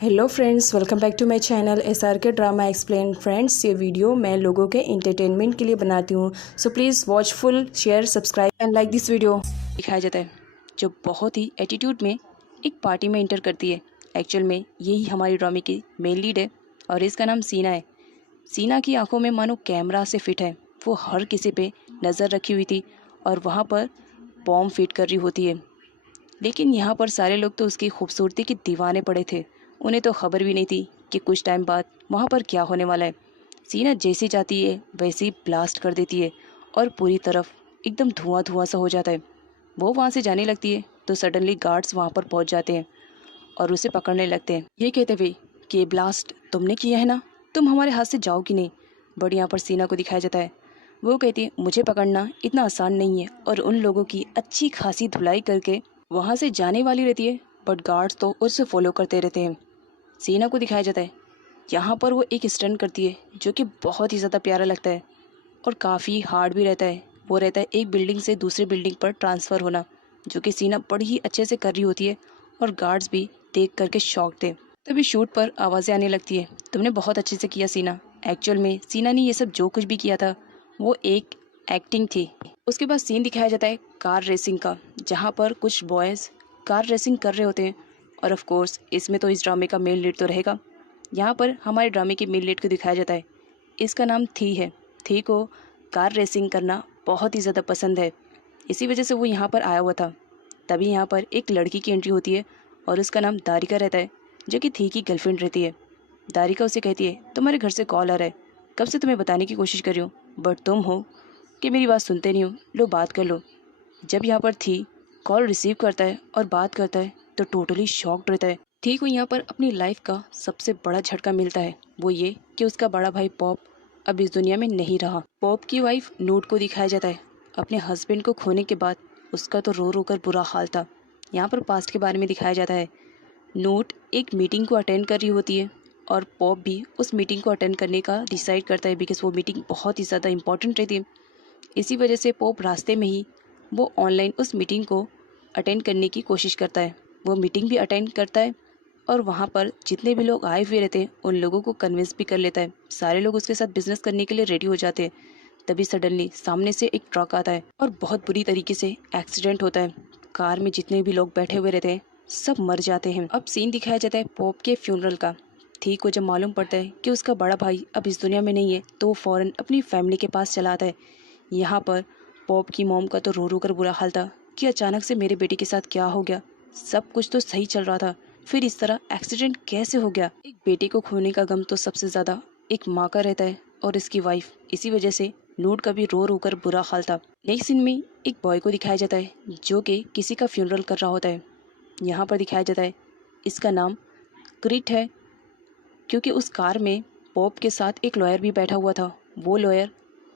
Hello friends, welcome back to my channel SRK drama explain. Friends, ये video मैं लोगों के एंटरटेनमेंट के लिए बनाती हूँ, so please watch full, share, subscribe and like this video. दिखाया जाता है जो बहुत ही एटीट्यूड में एक पार्टी में इंटर करती है। एक्चुअल में यही हमारी ड्रामे की मेन लीड है और इसका नाम सीना है। सीना की आंखों में मानो कैमरा से फिट है, वो हर किसी पे नज़र रखी हुई थी और वहाँ पर बॉम्ब फिट कर रही होती है। लेकिन यहाँ पर सारे लोग तो उसकी खूबसूरती के दीवाने पड़े थे। उन्हें तो खबर भी नहीं थी कि कुछ टाइम बाद वहाँ पर क्या होने वाला है। सीना जैसी जाती है वैसे ही ब्लास्ट कर देती है और पूरी तरफ एकदम धुआं धुआं सा हो जाता है। वो वहाँ से जाने लगती है तो सडनली गार्ड्स वहाँ पर पहुँच जाते हैं और उसे पकड़ने लगते हैं, ये कहते हुए कि ये ब्लास्ट तुमने किया है ना, तुम हमारे हाथ से जाओगी नहीं। बट यहाँ पर सीना को दिखाया जाता है, वो कहती है मुझे पकड़ना इतना आसान नहीं है और उन लोगों की अच्छी खासी धुलाई करके वहाँ से जाने वाली रहती है। बट गार्ड्स तो उसे फॉलो करते रहते हैं। सीना को दिखाया जाता है यहाँ पर वो एक स्टंट करती है जो कि बहुत ही ज़्यादा प्यारा लगता है और काफ़ी हार्ड भी रहता है। वो रहता है एक बिल्डिंग से दूसरी बिल्डिंग पर ट्रांसफ़र होना, जो कि सीना बड़ी ही अच्छे से कर रही होती है और गार्ड्स भी देख करके शॉक थे। तभी शूट पर आवाज़ें आने लगती है, तुमने बहुत अच्छे से किया सीना। एक्चुअल में सीना ने ये सब जो कुछ भी किया था वो एक एक्टिंग थी। उसके बाद सीन दिखाया जाता है कार रेसिंग का, जहाँ पर कुछ बॉयज़ कार रेसिंग कर रहे होते हैं और ऑफ कोर्स इसमें तो इस ड्रामे का मेन लीड तो रहेगा। यहाँ पर हमारे ड्रामे के मेन लीड को दिखाया जाता है, इसका नाम थी है। थी को कार रेसिंग करना बहुत ही ज़्यादा पसंद है, इसी वजह से वो यहाँ पर आया हुआ था। तभी यहाँ पर एक लड़की की एंट्री होती है और उसका नाम दारिका रहता है, जो कि थी की गर्लफ्रेंड रहती है। दारिका उसे कहती है तुम्हारे घर से कॉल आ रहा है, कब से तुम्हें बताने की कोशिश कर रही हूँ बट तुम हो कि मेरी बात सुनते नहीं हो, लो बात कर लो। जब यहाँ पर थी कॉल रिसीव करता है और बात करता है तो टोटली शॉक्ड रहता है। थी को यहाँ पर अपनी लाइफ का सबसे बड़ा झटका मिलता है, वो ये कि उसका बड़ा भाई पॉप अब इस दुनिया में नहीं रहा। पॉप की वाइफ नूट को दिखाया जाता है, अपने हस्बैंड को खोने के बाद उसका तो रो रो कर बुरा हाल था। यहाँ पर पास्ट के बारे में दिखाया जाता है, नूट एक मीटिंग को अटेंड कर रही होती है और पॉप भी उस मीटिंग को अटेंड करने का डिसाइड करता है बिकॉज वो मीटिंग बहुत ही ज़्यादा इंपॉर्टेंट रहती है। इसी वजह से पॉप रास्ते में ही वो ऑनलाइन उस मीटिंग को अटेंड करने की कोशिश करता है। वो मीटिंग भी अटेंड करता है और वहाँ पर जितने भी लोग आए हुए रहते हैं उन लोगों को कन्विंस भी कर लेता है। सारे लोग उसके साथ बिजनेस करने के लिए रेडी हो जाते हैं। तभी सडनली सामने से एक ट्रक आता है और बहुत बुरी तरीके से एक्सीडेंट होता है। कार में जितने भी लोग बैठे हुए रहते हैं सब मर जाते हैं। अब सीन दिखाया जाता है पॉप के फ्यूनरल का। थी को जब मालूम पड़ता है कि उसका बड़ा भाई अब इस दुनिया में नहीं है तो वो फ़ौरन अपनी फैमिली के पास चला आता है। यहाँ पर पॉप की मॉम का तो रो रो कर बुरा हाल था कि अचानक से मेरे बेटे के साथ क्या हो गया, सब कुछ तो सही चल रहा था, फिर इस तरह एक्सीडेंट कैसे हो गया। एक बेटे को खोने का गम तो सबसे ज़्यादा एक माँ का रहता है और इसकी वाइफ, इसी वजह से नूट का भी रो रो कर बुरा हाल था। नेक्स्ट सीन में एक बॉय को दिखाया जाता है जो कि किसी का फ्यूनरल कर रहा होता है। यहाँ पर दिखाया जाता है इसका नाम क्रिट है, क्योंकि उस कार में पॉप के साथ एक लॉयर भी बैठा हुआ था। वो लॉयर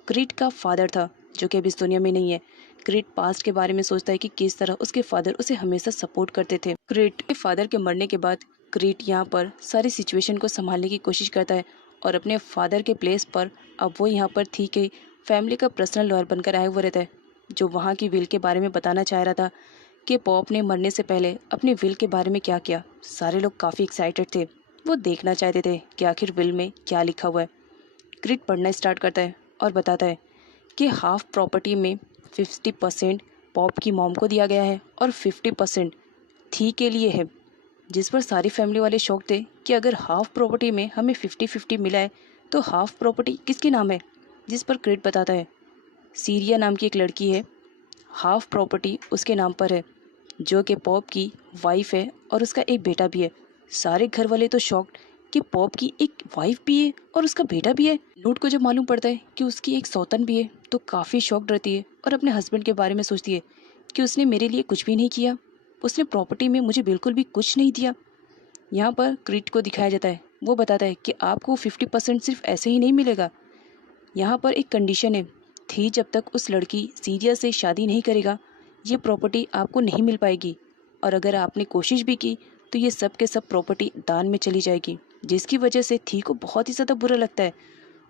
क्रिट का फादर था जो कि अब इस दुनिया में नहीं है। क्रिट पास्ट के बारे में सोचता है कि किस तरह उसके फादर उसे हमेशा सपोर्ट करते थे। क्रिट के फादर के मरने के बाद क्रिट यहाँ पर सारी सिचुएशन को संभालने की कोशिश करता है और अपने फादर के प्लेस पर अब वो यहाँ पर थी कि फैमिली का पर्सनल लॉयर बनकर आया हुआ रहता है, जो वहाँ की विल के बारे में बताना चाह रहा था कि पॉप ने मरने से पहले अपने विल के बारे में क्या किया। सारे लोग काफ़ी एक्साइटेड थे, वो देखना चाहते थे कि आखिर विल में क्या लिखा हुआ है। क्रिट पढ़ना स्टार्ट करता है और बताता है कि हाफ प्रॉपर्टी में 50% पॉप की मॉम को दिया गया है और 50% थी के लिए है। जिस पर सारी फैमिली वाले शौक थे कि अगर हाफ प्रॉपर्टी में हमें 50-50 मिला है तो हाफ प्रॉपर्टी किसके नाम है। जिस पर क्रिट बताता है सीरिया नाम की एक लड़की है, हाफ प्रॉपर्टी उसके नाम पर है, जो कि पॉप की वाइफ है और उसका एक बेटा भी है। सारे घर वाले तो शॉक्ड कि पॉप की एक वाइफ भी है और उसका बेटा भी है। नूट को जब मालूम पड़ता है कि उसकी एक सौतन भी है तो काफ़ी शॉक्ड रहती है और अपने हस्बैंड के बारे में सोचती है कि उसने मेरे लिए कुछ भी नहीं किया, उसने प्रॉपर्टी में मुझे बिल्कुल भी कुछ नहीं दिया। यहाँ पर क्रिट को दिखाया जाता है, वो बताता है कि आपको 50% सिर्फ ऐसे ही नहीं मिलेगा। यहाँ पर एक कंडीशन है, थी जब तक उस लड़की सीरिया से शादी नहीं करेगा ये प्रॉपर्टी आपको नहीं मिल पाएगी, और अगर आपने कोशिश भी की तो ये सब के सब प्रॉपर्टी दान में चली जाएगी। जिसकी वजह से थी को बहुत ही ज़्यादा बुरा लगता है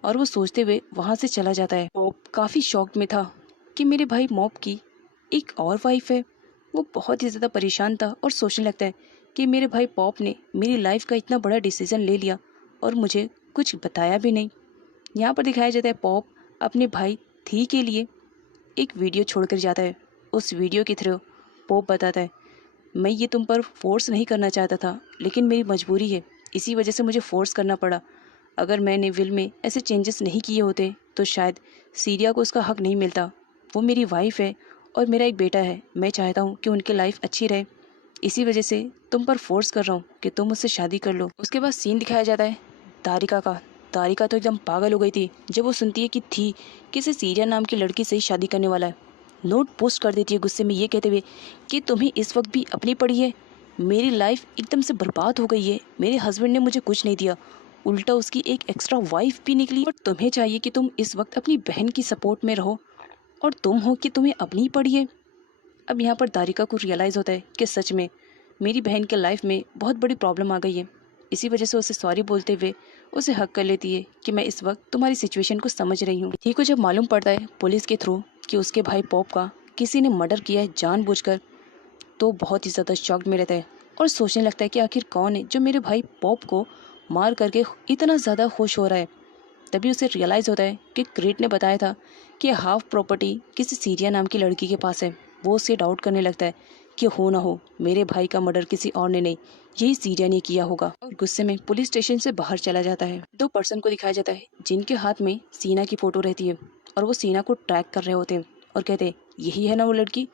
और वो सोचते हुए वहाँ से चला जाता है। पॉप काफ़ी शॉक में था कि मेरे भाई मॉप की एक और वाइफ है। वो बहुत ही ज़्यादा परेशान था और सोचने लगता है कि मेरे भाई पॉप ने मेरी लाइफ का इतना बड़ा डिसीजन ले लिया और मुझे कुछ बताया भी नहीं। यहाँ पर दिखाया जाता है पॉप अपने भाई थी के लिए एक वीडियो छोड़कर जाता है। उस वीडियो के थ्रू पॉप बताता है, मैं ये तुम पर फोर्स नहीं करना चाहता था, लेकिन मेरी मजबूरी है, इसी वजह से मुझे फोर्स करना पड़ा। अगर मैंने विल में ऐसे चेंजेस नहीं किए होते तो शायद सीरिया को उसका हक नहीं मिलता। वो मेरी वाइफ है और मेरा एक बेटा है। मैं चाहता हूँ कि उनकी लाइफ अच्छी रहे, इसी वजह से तुम पर फोर्स कर रहा हूँ कि तुम मुझसे शादी कर लो। उसके बाद सीन दिखाया जाता है तारिका का। तारिका तो एकदम पागल हो गई थी जब वो सुनती है कि थी किसी सीरिया नाम की लड़की से ही शादी करने वाला है। नोट पोस्ट कर देती है गुस्से में ये कहते हुए कि तुम्हें इस वक्त भी अपनी पड़ी है। मेरी लाइफ एकदम से बर्बाद हो गई है। मेरे हस्बैंड ने मुझे कुछ नहीं दिया, उल्टा उसकी एक एक्स्ट्रा वाइफ भी निकली। और तुम्हें चाहिए कि तुम इस वक्त अपनी बहन की सपोर्ट में रहो और तुम हो कि तुम्हें अपनी पड़ी है। अब यहाँ पर तारिका को रियलाइज़ होता है कि सच में मेरी बहन के लाइफ में बहुत बड़ी प्रॉब्लम आ गई है। इसी वजह से उसे सॉरी बोलते हुए उसे हक कर लेती है कि मैं इस वक्त तुम्हारी सिचुएशन को समझ रही हूँ। ठीक को जब मालूम पड़ता है पुलिस के थ्रू कि उसके भाई पॉप का किसी ने मर्डर किया है जानबूझकर, तो बहुत ही ज़्यादा शॉक्ड में रहता है और सोचने लगता है कि आखिर कौन है जो मेरे भाई पॉप को मार करके इतना ज़्यादा खुश हो रहा है। तभी उसे रियलाइज़ होता है कि क्रीट ने बताया था कि हाफ प्रॉपर्टी किसी सीरिया नाम की लड़की के पास है। वो उससे डाउट करने लगता है कि हो ना हो मेरे भाई का मर्डर किसी और ने नहीं, यही सीरिया ने किया होगा, और गुस्से में पुलिस स्टेशन से बाहर चला जाता है। दो पर्सन को दिखाया जाता है जिनके हाथ में सीना की फ़ोटो रहती है और वो सीना को ट्रैक कर रहे होते हैं और कहते हैं यही है ना वो लड़की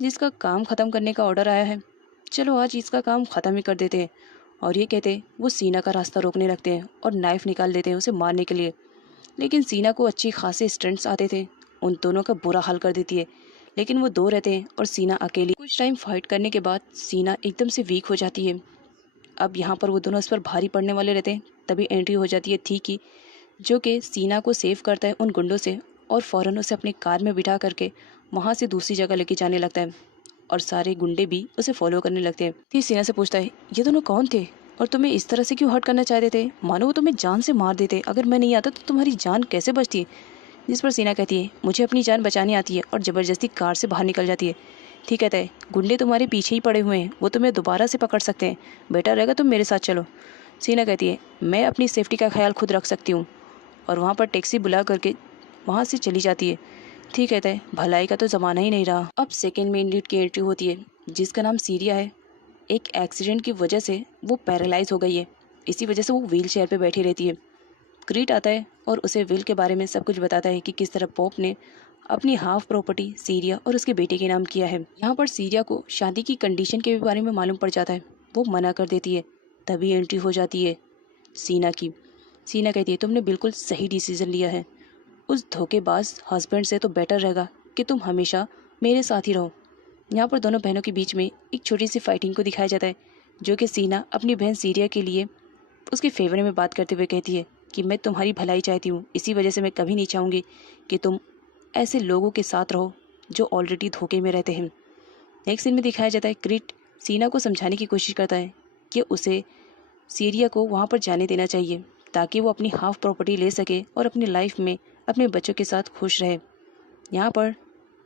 जिसका काम ख़त्म करने का ऑर्डर आया है, चलो आज इसका काम ख़त्म ही कर देते हैं। और ये कहते वो सीना का रास्ता रोकने लगते हैं और नाइफ निकाल देते हैं उसे मारने के लिए। लेकिन सीना को अच्छी खासे स्टंट्स आते थे, उन दोनों का बुरा हाल कर देती है। लेकिन वो दो रहते हैं और सीना अकेली। कुछ टाइम फाइट करने के बाद सीना एकदम से वीक हो जाती है। अब यहाँ पर वो दोनों इस पर भारी पड़ने वाले रहते हैं। तभी एंट्री हो जाती है थी की, जो कि सीना को सेव करता है उन गुंडों से और फ़ौरन उसे अपनी कार में बिठा करके वहाँ से दूसरी जगह लेके जाने लगता है और सारे गुंडे भी उसे फॉलो करने लगते हैं। फिर सीना से पूछता है ये दोनों कौन थे और तुम्हें इस तरह से क्यों हर्ट करना चाहते थे, मानो वो तुम्हें जान से मार देते, अगर मैं नहीं आता तो तुम्हारी जान कैसे बचती। जिस पर सीना कहती है मुझे अपनी जान बचानी आती है और ज़बरदस्ती कार से बाहर निकल जाती है। ठीक कहता है गुंडे तुम्हारे पीछे ही पड़े हुए हैं, वो तुम्हें दोबारा से पकड़ सकते हैं, बेटर रहेगा तुम मेरे साथ चलो। सीना कहती है मैं अपनी सेफ्टी का ख्याल खुद रख सकती हूँ, और वहाँ पर टैक्सी बुला करके वहाँ से चली जाती है। ठीक कहता है भलाई का तो ज़माना ही नहीं रहा। अब सेकेंड मेन लीड की एंट्री होती है जिसका नाम सीरिया है। एक एक्सीडेंट की वजह से वो पैरालाइज हो गई है, इसी वजह से वो व्हील चेयर पर बैठी रहती है। क्रीट आता है और उसे विल के बारे में सब कुछ बताता है कि किस तरह पॉप ने अपनी हाफ प्रॉपर्टी सीरिया और उसके बेटे के नाम किया है। यहाँ पर सीरिया को शादी की कंडीशन के बारे में मालूम पड़ जाता है, वो मना कर देती है। तभी एंट्री हो जाती है सीना की। सीना कहती है तुमने बिल्कुल सही डिसीजन लिया है, उस धोखेबाज हस्बैंड से तो बेटर रहेगा कि तुम हमेशा मेरे साथ ही रहो। यहाँ पर दोनों बहनों के बीच में एक छोटी सी फाइटिंग को दिखाया जाता है, जो कि सीना अपनी बहन सीरिया के लिए उसके फेवर में बात करते हुए कहती है कि मैं तुम्हारी भलाई चाहती हूँ, इसी वजह से मैं कभी नहीं चाहूँगी कि तुम ऐसे लोगों के साथ रहो जो ऑलरेडी धोखे में रहते हैं। नेक्स्ट सीन में दिखाया जाता है क्रीट सीना को समझाने की कोशिश करता है कि उसे सीरिया को वहाँ पर जाने देना चाहिए ताकि वो अपनी हाफ प्रॉपर्टी ले सके और अपनी लाइफ में अपने बच्चों के साथ खुश रहे। यहाँ पर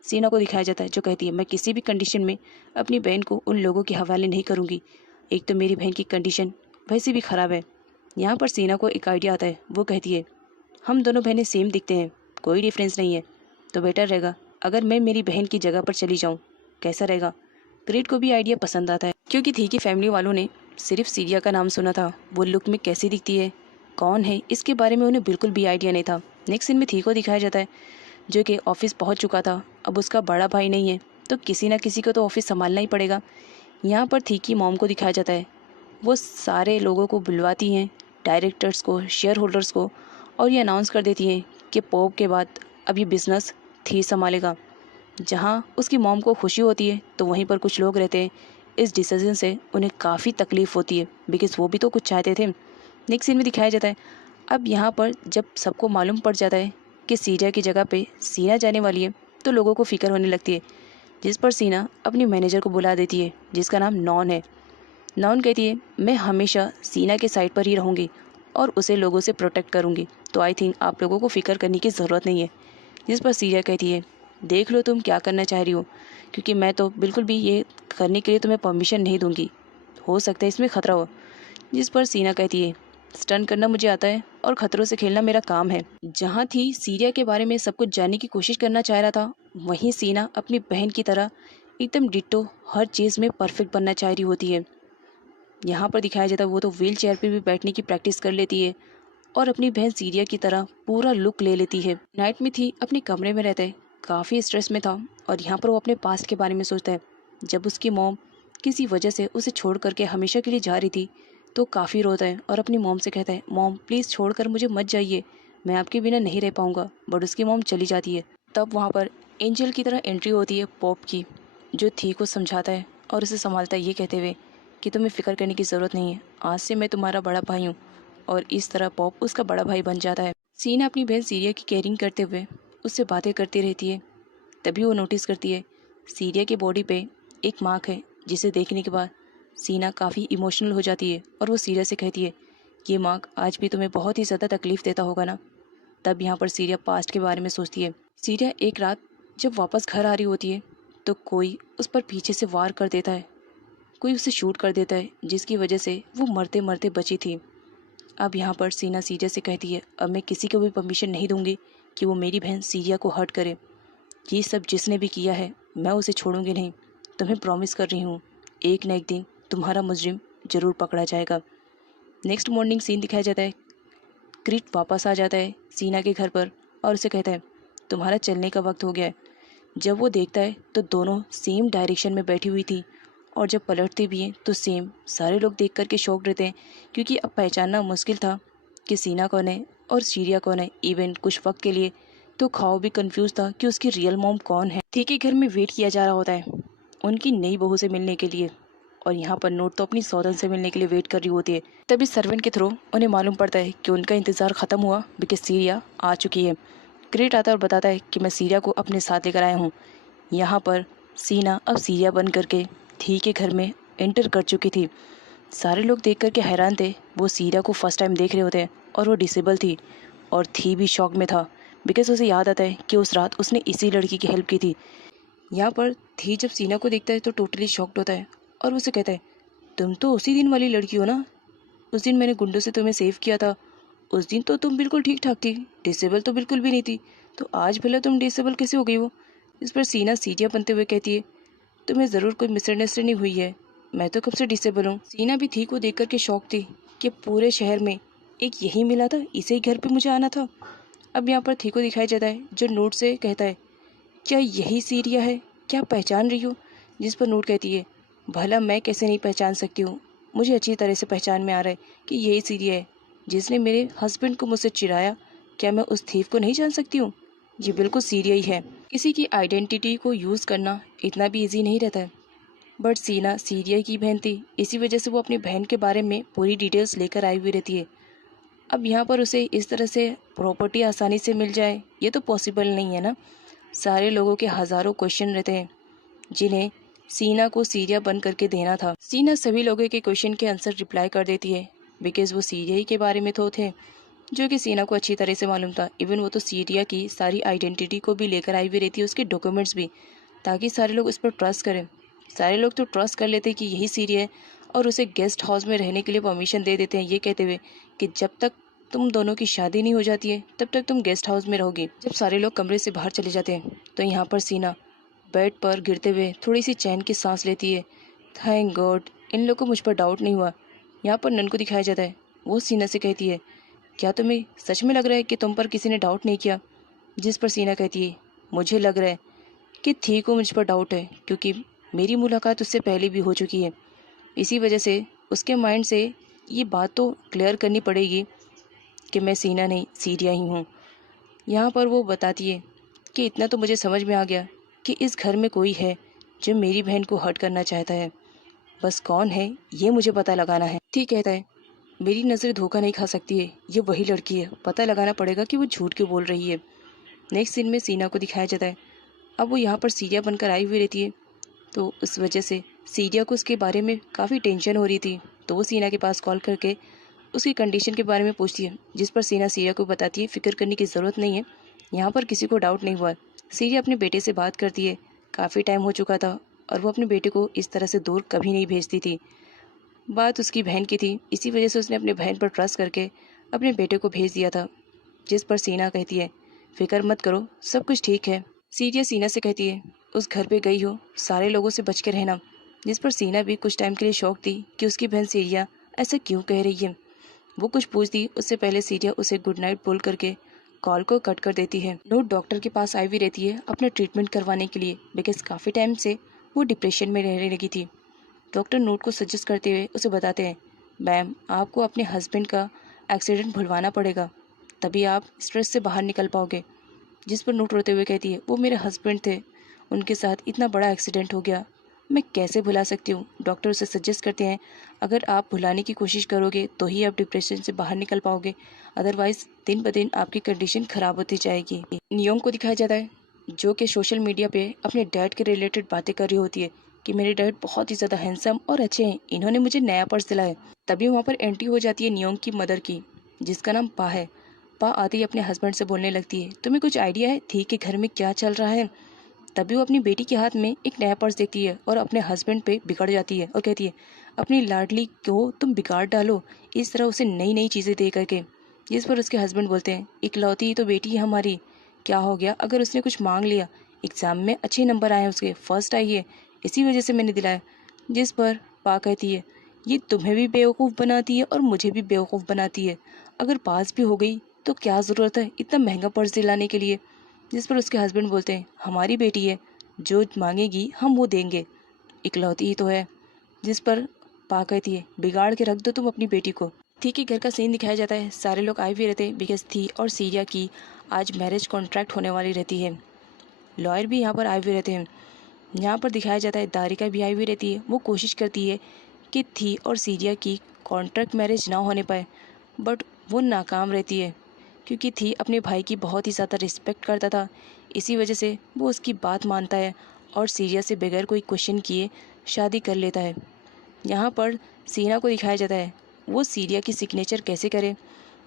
सीना को दिखाया जाता है जो कहती है मैं किसी भी कंडीशन में अपनी बहन को उन लोगों के हवाले नहीं करूँगी, एक तो मेरी बहन की कंडीशन वैसे भी ख़राब है। यहाँ पर सीना को एक आइडिया आता है, वो कहती है हम दोनों बहनें सेम दिखते हैं, कोई डिफरेंस नहीं है, तो बेटर रहेगा अगर मैं मेरी बहन की जगह पर चली जाऊँ, कैसा रहेगा। क्रीट को भी आइडिया पसंद आता है क्योंकि थी कि फैमिली वालों ने सिर्फ सीरिया का नाम सुना था, वो लुक में कैसी दिखती है, कौन है, इसके बारे में उन्हें बिल्कुल भी आइडिया नहीं था। नेक्स्ट सीन में थी को दिखाया जाता है जो कि ऑफिस पहुंच चुका था। अब उसका बड़ा भाई नहीं है तो किसी ना किसी को तो ऑफिस संभालना ही पड़ेगा। यहाँ पर थी की मॉम को दिखाया जाता है, वो सारे लोगों को बुलवाती हैं, डायरेक्टर्स को, शेयर होल्डर्स को, और ये अनाउंस कर देती हैं कि पॉप के बाद अब ये बिज़नेस थी संभालेगा। जहाँ उसकी मॉम को खुशी होती है तो वहीं पर कुछ लोग रहते हैं, इस डिसीजन से उन्हें काफ़ी तकलीफ़ होती है बिकॉज़ वो भी तो कुछ चाहते थे। नेक्स्ट सीन में दिखाया जाता है अब यहाँ पर जब सबको मालूम पड़ जाता है कि सीरिया की जगह पे सीना जाने वाली है तो लोगों को फिक्र होने लगती है, जिस पर सीना अपनी मैनेजर को बुला देती है जिसका नाम नॉन है। नॉन कहती है मैं हमेशा सीना के साइड पर ही रहूँगी और उसे लोगों से प्रोटेक्ट करूँगी, तो आई थिंक आप लोगों को फिक्र करने की ज़रूरत नहीं है। जिस पर सीरिया कहती है देख लो तुम क्या करना चाह रही हो, क्योंकि मैं तो बिल्कुल भी ये करने के लिए तुम्हें परमिशन नहीं दूंगी, हो सकता है इसमें खतरा हो। जिस पर सीना कहती है, स्टन करना मुझे आता है और खतरों से खेलना मेरा काम है। जहाँ थी सीरिया के बारे में सब कुछ जानने की कोशिश करना चाह रहा था, वहीं सीना अपनी बहन की तरह एकदम डिट्टो हर चीज़ में परफेक्ट बनना चाह रही होती है। यहाँ पर दिखाया जाता है वो तो व्हील चेयर पर भी बैठने की प्रैक्टिस कर लेती है और अपनी बहन सीरिया की तरह पूरा लुक ले लेती है। नाइट में थी अपने कमरे में रहता है, काफ़ी स्ट्रेस में था और यहाँ पर वो अपने पास्ट के बारे में सोचता है। जब उसकी मॉम किसी वजह से उसे छोड़ करके हमेशा के लिए जा रही थी तो काफ़ी रोता है और अपनी मॉम से कहता है, मॉम प्लीज़ छोड़ कर मुझे मत जाइए, मैं आपके बिना नहीं रह पाऊँगा। बट उसकी मॉम चली जाती है। तब वहाँ पर एंजल की तरह एंट्री होती है पॉप की, जो थी को समझाता है और उसे संभालता है ये कहते हुए कि तुम्हें फ़िक्र करने की ज़रूरत नहीं है, आज से मैं तुम्हारा बड़ा भाई हूँ। और इस तरह पॉप उसका बड़ा भाई बन जाता है। सीना अपनी बहन सीरिया की केयरिंग करते हुए उससे बातें करती रहती है। तभी वो नोटिस करती है सीरिया की बॉडी पे एक मार्क है, जिसे देखने के बाद सीना काफ़ी इमोशनल हो जाती है और वो सीरिया से कहती है, ये मार्क आज भी तुम्हें बहुत ही ज़्यादा तकलीफ़ देता होगा ना। तब यहाँ पर सीरिया पास्ट के बारे में सोचती है। सीरिया एक रात जब वापस घर आ रही होती है तो कोई उस पर पीछे से वार कर देता है, कोई उसे शूट कर देता है, जिसकी वजह से वो मरते मरते बची थी। अब यहाँ पर सीना सीरिया से कहती है, अब मैं किसी को भी परमिशन नहीं दूंगी कि वो मेरी बहन सीरिया को हर्ट करे। ये सब जिसने भी किया है मैं उसे छोड़ूंगी नहीं, तुम्हें प्रॉमिस कर रही हूँ, एक न एक दिन तुम्हारा मुजरिम जरूर पकड़ा जाएगा। नेक्स्ट मॉर्निंग सीन दिखाया जाता है। क्रिट वापस आ जाता है सीना के घर पर और उसे कहता है, तुम्हारा चलने का वक्त हो गया है। जब वो देखता है तो दोनों सेम डायरेक्शन में बैठी हुई थी और जब पलटते भी हैं तो सेम। सारे लोग देख करके शॉक रहते हैं क्योंकि अब पहचानना मुश्किल था कि सीना कौन है और सीरिया कौन है। इवन कुछ वक्त के लिए तो खाओ भी कंफ्यूज था कि उसकी रियल मॉम कौन है। थी के घर में वेट किया जा रहा होता है उनकी नई बहू से मिलने के लिए और यहाँ पर नोट तो अपनी सौतन से मिलने के लिए वेट कर रही होती है। तभी सर्वेंट के थ्रू उन्हें मालूम पड़ता है कि उनका इंतज़ार ख़त्म हुआ बिकॉज सीरिया आ चुकी है। क्रेट आता है और बताता है कि मैं सीरिया को अपने साथ लेकर आया हूँ। यहाँ पर सीना अब सीरिया बन करके थी के घर में एंटर कर चुकी थी। सारे लोग देख करके हैरान थे, वो सीरिया को फर्स्ट टाइम देख रहे होते हैं और वो डिसेबल थी और थी भी शॉक में था बिकॉज उसे याद आता है कि उस रात उसने इसी लड़की की हेल्प की थी। यहाँ पर थी जब सीना को देखता है तो टोटली शॉक्ड होता है और उसे कहता है, तुम तो उसी दिन वाली लड़की हो ना, उस दिन मैंने गुंडों से तुम्हें सेव किया था। उस दिन तो तुम बिल्कुल ठीक ठाक थी, डिसेबल तो बिल्कुल भी नहीं थी, तो आज भला तुम डिसेबल कैसे हो गई हो। इस पर सीना सीरिया बनते हुए कहती है, तुम्हें ज़रूर कोई मिसअंडरस्टैंडिंग हुई है, मैं तो कब से डिसेबल हूँ। सीना भी थी को देख कर के शौक थी कि पूरे शहर में एक यही मिला था, इसे ही घर पे मुझे आना था। अब यहाँ पर थी को दिखाया जाता है जो नोट से कहता है, क्या यही सीरिया है, क्या पहचान रही हो। जिस पर नोट कहती है, भला मैं कैसे नहीं पहचान सकती हूँ, मुझे अच्छी तरह से पहचान में आ रहा है कि यही सीरिया है जिसने मेरे हस्बैंड को मुझसे चिढ़ाया। क्या मैं उस थीफ को नहीं जान सकती हूँ, ये बिल्कुल सीरिया ही है। किसी की आइडेंटिटी को यूज़ करना इतना भी ईजी नहीं रहता है। बट सीना सीरिया की बहन थी, इसी वजह से वो अपनी बहन के बारे में पूरी डिटेल्स लेकर आई हुई रहती है। अब यहाँ पर उसे इस तरह से प्रॉपर्टी आसानी से मिल जाए ये तो पॉसिबल नहीं है ना। सारे लोगों के हज़ारों क्वेश्चन रहते हैं जिन्हें सीना को सीरिया बन करके देना था। सीना सभी लोगों के क्वेश्चन के आंसर रिप्लाई कर देती है बिकॉज वो सीरिया ही के बारे में तो थे जो कि सीना को अच्छी तरह से मालूम था। इवन वो तो सीरिया की सारी आइडेंटिटी को भी लेकर आई हुई रहती है, उसके डॉक्यूमेंट्स भी, ताकि सारे लोग उस पर ट्रस्ट करें। सारे लोग तो ट्रस्ट कर लेते हैं कि यही सीरिया है और उसे गेस्ट हाउस में रहने के लिए परमिशन दे देते हैं, ये कहते हुए कि जब तक तुम दोनों की शादी नहीं हो जाती है तब तक तुम गेस्ट हाउस में रहोगी। जब सारे लोग कमरे से बाहर चले जाते हैं तो यहाँ पर सीना बेड पर गिरते हुए थोड़ी सी चैन की सांस लेती है। थैंक गॉड, इन लोग को मुझ पर डाउट नहीं हुआ। यहाँ पर नन को दिखाया जाता है, वो सीना से कहती है, क्या तुम्हें सच में लग रहा है कि तुम पर किसी ने डाउट नहीं किया। जिस पर सीना कहती है, मुझे लग रहा है कि थी को मुझ पर डाउट है क्योंकि मेरी मुलाकात उससे पहले भी हो चुकी है। इसी वजह से उसके माइंड से ये बात तो क्लियर करनी पड़ेगी कि मैं सीना नहीं सीरिया ही हूँ। यहाँ पर वो बताती है कि इतना तो मुझे समझ में आ गया कि इस घर में कोई है जो मेरी बहन को हर्ट करना चाहता है, बस कौन है ये मुझे पता लगाना है। ठीक कहता है, मेरी नज़र धोखा नहीं खा सकती है, ये वही लड़की है, पता लगाना पड़ेगा कि वो झूठ क्यों बोल रही है। नेक्स्ट सीन में सीना को दिखाया जाता है, अब वो यहाँ पर सीरिया बनकर आई हुई रहती है तो उस वजह से सीरिया को उसके बारे में काफ़ी टेंशन हो रही थी। तो वो सीना के पास कॉल करके उसकी कंडीशन के बारे में पूछती है, जिस पर सीना सीरिया को बताती है, फिक्र करने की ज़रूरत नहीं है, यहाँ पर किसी को डाउट नहीं हुआ। सीरिया अपने बेटे से बात करती है, काफ़ी टाइम हो चुका था और वो अपने बेटे को इस तरह से दूर कभी नहीं भेजती थी। बात उसकी बहन की थी, इसी वजह से उसने अपने बहन पर ट्रस्ट करके अपने बेटे को भेज दिया था। जिस पर सीना कहती है, फिक्र मत करो, सब कुछ ठीक है। सीरिया सीना से कहती है, उस घर पे गई हो, सारे लोगों से बच के रहना। जिस पर सीना भी कुछ टाइम के लिए शौक थी कि उसकी बहन सीरिया ऐसा क्यों कह रही है। वो कुछ पूछती उससे पहले सीरिया उसे गुड नाइट बोल करके कॉल को कट कर देती है। नूर डॉक्टर के पास आई हुई रहती है अपना ट्रीटमेंट करवाने के लिए, बिकॉज काफ़ी टाइम से वो डिप्रेशन में रहने लगी थी। डॉक्टर नोट को सजेस्ट करते हुए उसे बताते हैं, मैम आपको अपने हस्बैंड का एक्सीडेंट भुलवाना पड़ेगा, तभी आप स्ट्रेस से बाहर निकल पाओगे। जिस पर नोट रोते हुए कहती है, वो मेरे हस्बैंड थे, उनके साथ इतना बड़ा एक्सीडेंट हो गया, मैं कैसे भुला सकती हूँ। डॉक्टर उसे सजेस्ट करते हैं, अगर आप भुलाने की कोशिश करोगे तो ही आप डिप्रेशन से बाहर निकल पाओगे, अदरवाइज दिन ब दिन आपकी कंडीशन ख़राब होती जाएगी। नियोंग को दिखाया जाता है जो कि सोशल मीडिया पे अपने डैड के रिलेटेड बातें कर रही होती है कि मेरे डैड बहुत ही ज़्यादा हैंडसम और अच्छे हैं, इन्होंने मुझे नया पर्स दिलाया। तभी वहाँ पर एंट्री हो जाती है नियोंग की मदर की, जिसका नाम पा है। पा आते ही अपने हस्बैंड से बोलने लगती है, तुम्हें कुछ आइडिया है थी कि घर में क्या चल रहा है। तभी वो अपनी बेटी के हाथ में एक नया पर्स देखती है और अपने हस्बैंड पे बिगड़ जाती है और कहती है, अपनी लाडली को तुम बिगाड़ डालो, इस तरह उसे नई नई चीज़ें दे करके। जिस पर उसके हस्बैंड बोलते हैं, इकलौती ही तो बेटी है हमारी, क्या हो गया अगर उसने कुछ मांग लिया, एग्ज़ाम में अच्छे नंबर आए उसके, फर्स्ट आई है, इसी वजह से मैंने दिलाया। जिस पर पा कहती है, ये तुम्हें भी बेवकूफ़ बनाती है और मुझे भी बेवकूफ़ बनाती है, अगर पास भी हो गई तो क्या ज़रूरत है इतना महंगा पर्स दिलाने के लिए। जिस पर उसके हस्बैंड बोलते हैं, हमारी बेटी है, जो मांगेगी हम वो देंगे, इकलौती ही तो है। जिस पर पा कहती है, बिगाड़ के रख दो तुम अपनी बेटी को। ठीक है, घर का सीन दिखाया जाता है, सारे लोग आए हुए रहते हैं बिकॉज थी और सीरिया की आज मैरिज कॉन्ट्रैक्ट होने वाली रहती है। लॉयर भी यहाँ पर आए हुए रहते हैं। यहाँ पर दिखाया जाता है दारिका भी आई हुई रहती है, वो कोशिश करती है कि थी और सीरिया की कॉन्ट्रैक्ट मैरिज ना होने पाए, बट वो नाकाम रहती है क्योंकि थी अपने भाई की बहुत ही ज़्यादा रिस्पेक्ट करता था, इसी वजह से वो उसकी बात मानता है और सीरिया से बगैर कोई क्वेश्चन किए शादी कर लेता है। यहाँ पर सीना को दिखाया जाता है, वो सीरिया की सिग्नेचर कैसे करे,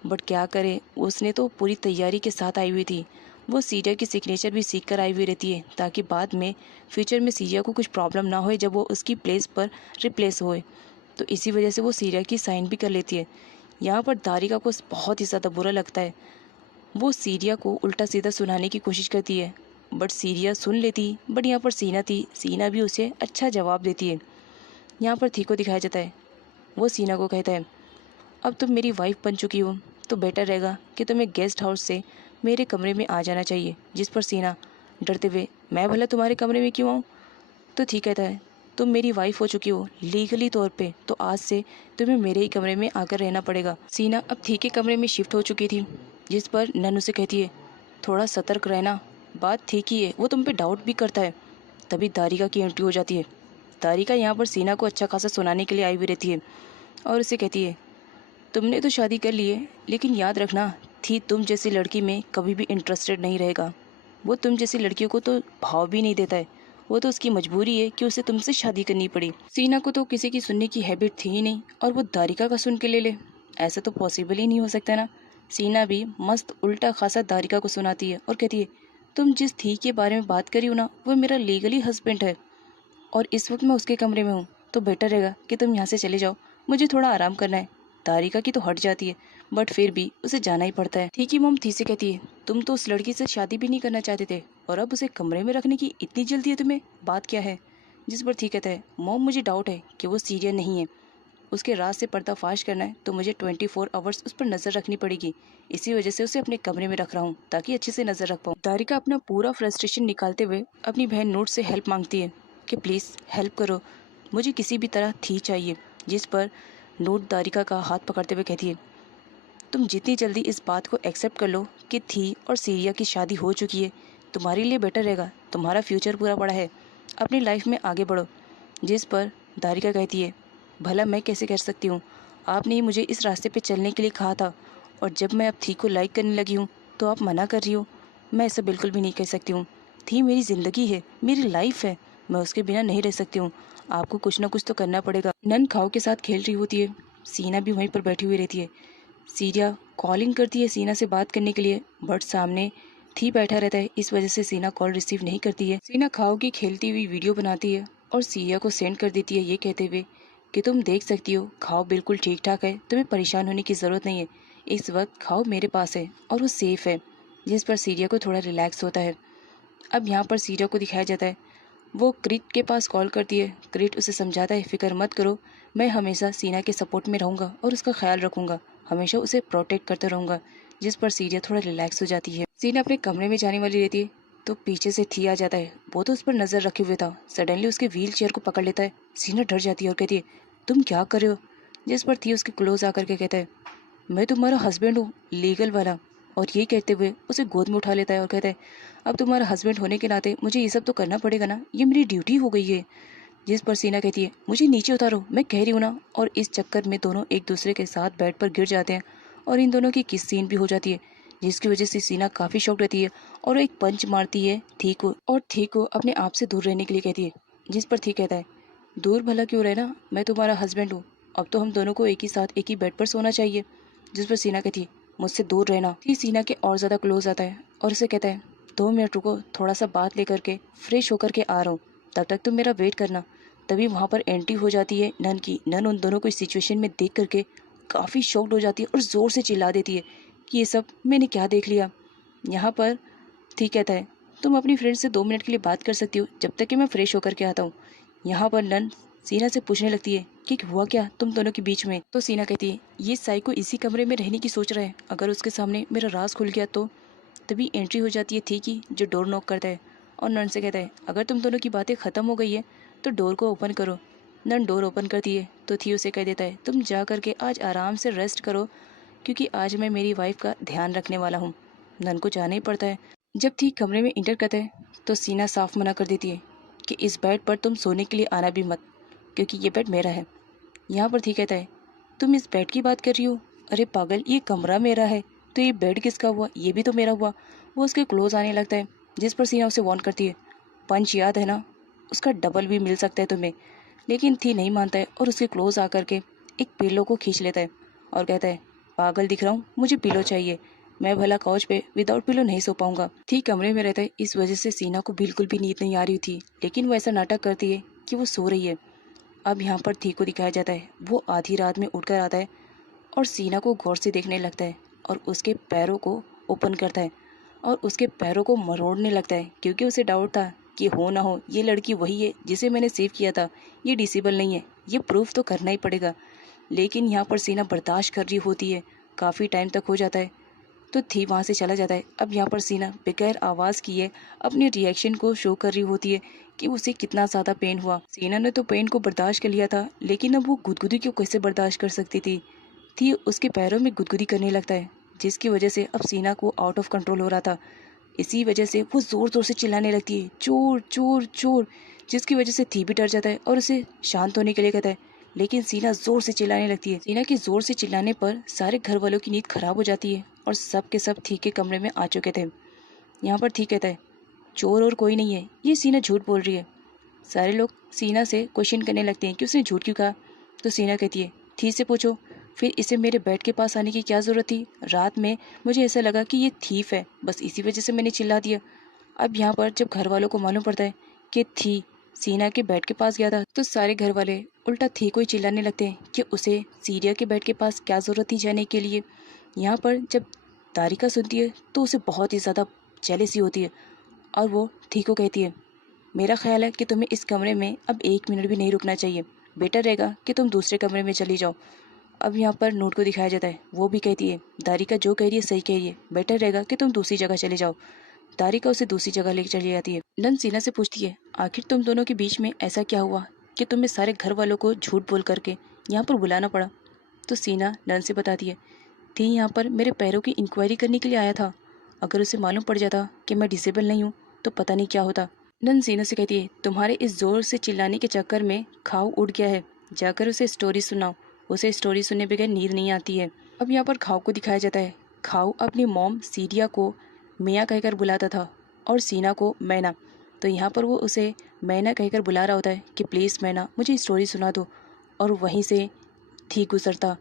बट क्या करे, उसने तो पूरी तैयारी के साथ आई हुई थी। वो सीरिया की सिग्नेचर भी सीख कर आई हुई रहती है ताकि बाद में फ्यूचर में सीरिया को कुछ प्रॉब्लम ना हो जब वो उसकी प्लेस पर रिप्लेस होए, तो इसी वजह से वो सीरिया की साइन भी कर लेती है। यहाँ पर दारिका को बहुत ही ज़्यादा बुरा लगता है, वो सीरिया को उल्टा सीधा सुनाने की कोशिश करती है, बट सीरिया सुन लेती, बट यहाँ पर सीना थी, सीना भी उसे अच्छा जवाब देती है। यहाँ पर थी को दिखाया जाता है, वो सीना को कहता है, अब तुम मेरी वाइफ बन चुकी हो तो बेटर रहेगा कि तुम्हें गेस्ट हाउस से मेरे कमरे में आ जाना चाहिए। जिस पर सीना डरते हुए, मैं भला तुम्हारे कमरे में क्यों आऊँ। तो ठीक कहता है, तुम मेरी वाइफ हो चुकी हो लीगली तौर पे, तो आज से तुम्हें मेरे ही कमरे में आकर रहना पड़ेगा। सीना अब थी के कमरे में शिफ्ट हो चुकी थी, जिस पर नन्नू से कहती है, थोड़ा सतर्क रहना, बात ठीक ही है, वो तुम पे डाउट भी करता है। तभी दारिका की एंट्री हो जाती है। दारिका यहाँ पर सीना को अच्छा खासा सुनाने के लिए आई हुई रहती है और उसे कहती है, तुमने तो शादी कर ली है, लेकिन याद रखना थी तुम जैसी लड़की में कभी भी इंटरेस्टेड नहीं रहेगा। वो तुम जैसी लड़कियों को तो भाव भी नहीं देता है, वो तो उसकी मजबूरी है कि उसे तुमसे शादी करनी पड़ी। सीना को तो किसी की सुनने की हैबिट थी ही नहीं और वो दारिका का सुन के ले ले, ऐसा तो पॉसिबल ही नहीं हो सकता ना। सीना भी मस्त उल्टा खासा दारिका को सुनाती है और कहती है, तुम जिस थी के बारे में बात करी हो ना, वो मेरा लीगली हस्बैंड है और इस वक्त मैं उसके कमरे में हूँ, तो बेटर रहेगा कि तुम यहाँ से चले जाओ, मुझे थोड़ा आराम करना है। दारिका की तो हट जाती है, बट फिर भी उसे जाना ही पड़ता है। ठीक ही मोम थी से कहती है, तुम तो उस लड़की से शादी भी नहीं करना चाहते थे और अब उसे कमरे में रखने की इतनी जल्दी है तुम्हें, बात क्या है। जिस पर थी कहता है, मोम मुझे डाउट है कि वो सीरिया नहीं है, उसके राज से पर्दाफाश करना है तो मुझे 24 आवर्स उस पर नज़र रखनी पड़ेगी, इसी वजह से उसे अपने कमरे में रख रहा हूँ ताकि अच्छे से नज़र रख पाऊँ। दारिका अपना पूरा फ्रस्ट्रेशन निकालते हुए अपनी बहन नोट से हेल्प मांगती है कि प्लीज़ हेल्प करो, मुझे किसी भी तरह थी चाहिए। जिस पर नोट दारिका का हाथ पकड़ते हुए कहती है, तुम जितनी जल्दी इस बात को एक्सेप्ट कर लो कि थी और सीरिया की शादी हो चुकी है, तुम्हारे लिए बेटर रहेगा, तुम्हारा फ्यूचर पूरा पड़ा है, अपनी लाइफ में आगे बढ़ो। जिस पर दारिका कहती है, भला मैं कैसे कर सकती हूँ, आपने ही मुझे इस रास्ते पे चलने के लिए कहा था और जब मैं अब थी को लाइक करने लगी हूँ तो आप मना कर रही हो, मैं ऐसा बिल्कुल भी नहीं कर सकती हूँ। थी मेरी ज़िंदगी है, मेरी लाइफ है, मैं उसके बिना नहीं रह सकती हूँ, आपको कुछ ना कुछ तो करना पड़ेगा। नन खाओ के साथ खेल रही होती है, सीना भी वहीं पर बैठी हुई रहती है। सीरिया कॉलिंग करती है सीना से बात करने के लिए, बट सामने थी बैठा रहता है, इस वजह से सीना कॉल रिसीव नहीं करती है। सीना खाओ की खेलती हुई वीडियो बनाती है और सीरिया को सेंड कर देती है ये कहते हुए कि तुम देख सकती हो खाओ बिल्कुल ठीक ठाक है, तुम्हें परेशान होने की ज़रूरत नहीं है। इस वक्त खाओ मेरे पास है और वो सेफ़ है। जिस पर सीरिया को थोड़ा रिलैक्स होता है। अब यहाँ पर सीरिया को दिखाया जाता है, वो क्रिट के पास कॉल करती है। क्रिट उसे समझाता है, फिक्र मत करो, मैं हमेशा सीना के सपोर्ट में रहूँगा और उसका ख्याल रखूँगा, हमेशा उसे प्रोटेक्ट करता रहूँगा। जिस पर सीरिया थोड़ा रिलैक्स हो जाती है। सीना अपने कमरे में जाने वाली रहती है तो पीछे से थी आ जाता है। वो तो उस पर नज़र रखे हुए था, सडनली उसके व्हील चेयर को पकड़ लेता है। सीना डर जाती है और कहती है, तुम क्या कर रहे हो? जिस पर थी उसके क्लोज आकर के कहता है, मैं तुम्हारा हस्बैंड हूँ, लीगल वाला। और ये कहते हुए उसे गोद में उठा लेता है और कहता है, अब तुम्हारा हस्बैंड होने के नाते मुझे ये सब तो करना पड़ेगा ना, ये मेरी ड्यूटी हो गई है। जिस पर सीना कहती है, मुझे नीचे उतारो, मैं कह रही हूँ ना। और इस चक्कर में दोनों एक दूसरे के साथ बेड पर गिर जाते हैं और इन दोनों की किस सीन भी हो जाती है, जिसकी वजह से सीना काफ़ी शॉक रहती है और वो एक पंच मारती है थी को, और थी को अपने आप से दूर रहने के लिए कहती है। जिस पर थी कहता है, दूर भला क्यों रहना, मैं तुम्हारा हस्बैंड हूँ, अब तो हम दोनों को एक ही साथ एक ही बेड पर सोना चाहिए। जिस पर सीना कहती है, मुझसे दूर रहना। थी सीना के और ज़्यादा क्लोज आता है और उसे कहता है, 2 मिनट रुको, थोड़ा सा बात लेकर के फ्रेश होकर के आ रहा हूँ, तब तक तुम मेरा वेट करना। तभी वहाँ पर एंट्री हो जाती है नन की। नन उन दोनों को इस सिचुएशन में देख करके काफ़ी शॉक्ड हो जाती है और ज़ोर से चिल्ला देती है कि ये सब मैंने क्या देख लिया। यहाँ पर ठीक कहता है, तुम अपनी फ्रेंड से 2 मिनट के लिए बात कर सकती हो जब तक कि मैं फ्रेश होकर के आता हूँ। यहाँ पर नन सीना से पूछने लगती है कि हुआ क्या तुम दोनों के बीच में। तो सीना कहती है, ये साइको इसी कमरे में रहने की सोच रहा है, अगर उसके सामने मेरा राज खुल गया तो। तभी एंट्री हो जाती है थी की, जो डोर नॉक करता है और नन से कहता है, अगर तुम दोनों की बातें ख़त्म हो गई है तो डोर को ओपन करो। नन डोर ओपन करती है तो थी उसे कह देता है, तुम जा करके आज आराम से रेस्ट करो, क्योंकि आज मैं मेरी वाइफ का ध्यान रखने वाला हूँ। नन को जाना ही पड़ता है। जब थी कमरे में इंटर करता है तो सीना साफ मना कर देती है कि इस बेड पर तुम सोने के लिए आना भी मत, क्योंकि ये बेड मेरा है। यहाँ पर थी कहता है, तुम इस बेड की बात कर रही हो? अरे पागल, ये कमरा मेरा है तो ये बेड किसका हुआ? ये भी तो मेरा हुआ। वो उसके क्लोज आने लगता है, जिस पर सीना उसे वार्न करती है, पंच याद है ना, उसका डबल भी मिल सकता है तुम्हें। लेकिन थी नहीं मानता है और उसके क्लोज आकर के एक पिलो को खींच लेता है और कहता है, पागल दिख रहा हूँ, मुझे पिलो चाहिए, मैं भला काउच पे विदाउट पिलो नहीं सो पाऊंगा। थी कमरे में रहता है, इस वजह से सीना को बिल्कुल भी नींद नहीं आ रही थी, लेकिन वो ऐसा नाटक करती है कि वो सो रही है। अब यहाँ पर थी को दिखाया जाता है, वो आधी रात में उठकर आता है और सीना को गौर से देखने लगता है और उसके पैरों को ओपन करता है और उसके पैरों को मरोड़ने लगता है, क्योंकि उसे डाउट था कि हो ना हो ये लड़की वही है जिसे मैंने सेव किया था, ये डिसेबल नहीं है, ये प्रूफ तो करना ही पड़ेगा। लेकिन यहाँ पर सीना बर्दाश्त कर रही होती है, काफ़ी टाइम तक हो जाता है तो थी वहाँ से चला जाता है। अब यहाँ पर सीना बगैर आवाज़ किए अपने रिएक्शन को शो कर रही होती है कि उसे कितना ज़्यादा पेन हुआ। सीना ने तो पेन को बर्दाश्त कर लिया था, लेकिन अब वो गुदगुदी क्यों कैसे बर्दाश्त कर सकती थी उसके पैरों में गुदगुदी करने लगता है, जिसकी वजह से अब सीना को आउट ऑफ कंट्रोल हो रहा था। इसी वजह से वो ज़ोर ज़ोर से चिल्लाने लगती है, चोर चोर चोर, जिसकी वजह से थी भी डर जाता है और उसे शांत होने के लिए कहता है। लेकिन सीना ज़ोर से चिल्लाने लगती है। सीना के ज़ोर से चिल्लाने पर सारे घर वालों की नींद खराब हो जाती है और सब के सब थी के कमरे में आ चुके थे। यहाँ पर थी कहता है, चोर और कोई नहीं है, ये सीना झूठ बोल रही है। सारे लोग सीना से क्वेश्चन करने लगते हैं कि उसने झूठ क्यों कहा। तो सीना कहती है, थी से पूछो, फिर इसे मेरे बेड के पास आने की क्या ज़रूरत थी? रात में मुझे ऐसा लगा कि ये थीफ है, बस इसी वजह से मैंने चिल्ला दिया। अब यहाँ पर जब घर वालों को मालूम पड़ता है कि थी सीना के बेड के पास गया था, तो सारे घर वाले उल्टा थी को ही चिल्लाने लगते हैं कि उसे सीरिया के बेड के पास क्या ज़रूरत थी जाने के लिए। यहाँ पर जब दारिका सुनती है तो उसे बहुत ही ज़्यादा जेलसी होती है और वो थी को कहती है, मेरा ख्याल है कि तुम्हें इस कमरे में अब 1 मिनट भी नहीं रुकना चाहिए, बेटर रहेगा कि तुम दूसरे कमरे में चली जाओ। अब यहाँ पर नोट को दिखाया जाता है, वो भी कहती है, दारिका जो कह रही है सही कह रही है, बेटर रहेगा कि तुम दूसरी जगह चले जाओ। दारिका उसे दूसरी जगह लेकर चली जाती है। नन सीना से पूछती है, आखिर तुम दोनों के बीच में ऐसा क्या हुआ कि तुम्हें सारे घर वालों को झूठ बोल करके यहाँ पर बुलाना पड़ा? तो सीना नन से बताती है, थी यहाँ पर मेरे पैरों की इंक्वायरी करने के लिए आया था, अगर उसे मालूम पड़ जाता कि मैं डिसेबल नहीं हूँ तो पता नहीं क्या होता। नन सीना से कहती है, तुम्हारे इस जोर से चिल्लाने के चक्कर में खाऊ उड़ गया है, जाकर उसे स्टोरी सुनाओ, उसे स्टोरी सुनने बगैर नींद नहीं आती है। अब यहाँ पर खाऊ को दिखाया जाता है, खाऊ अपनी मॉम सीरिया को मियाँ कहकर बुलाता था और सीना को मैना, तो यहाँ पर वो उसे मैना कहकर बुला रहा होता है कि प्लीज़ मैना मुझे स्टोरी सुना दो, और वहीं से थी गुजरता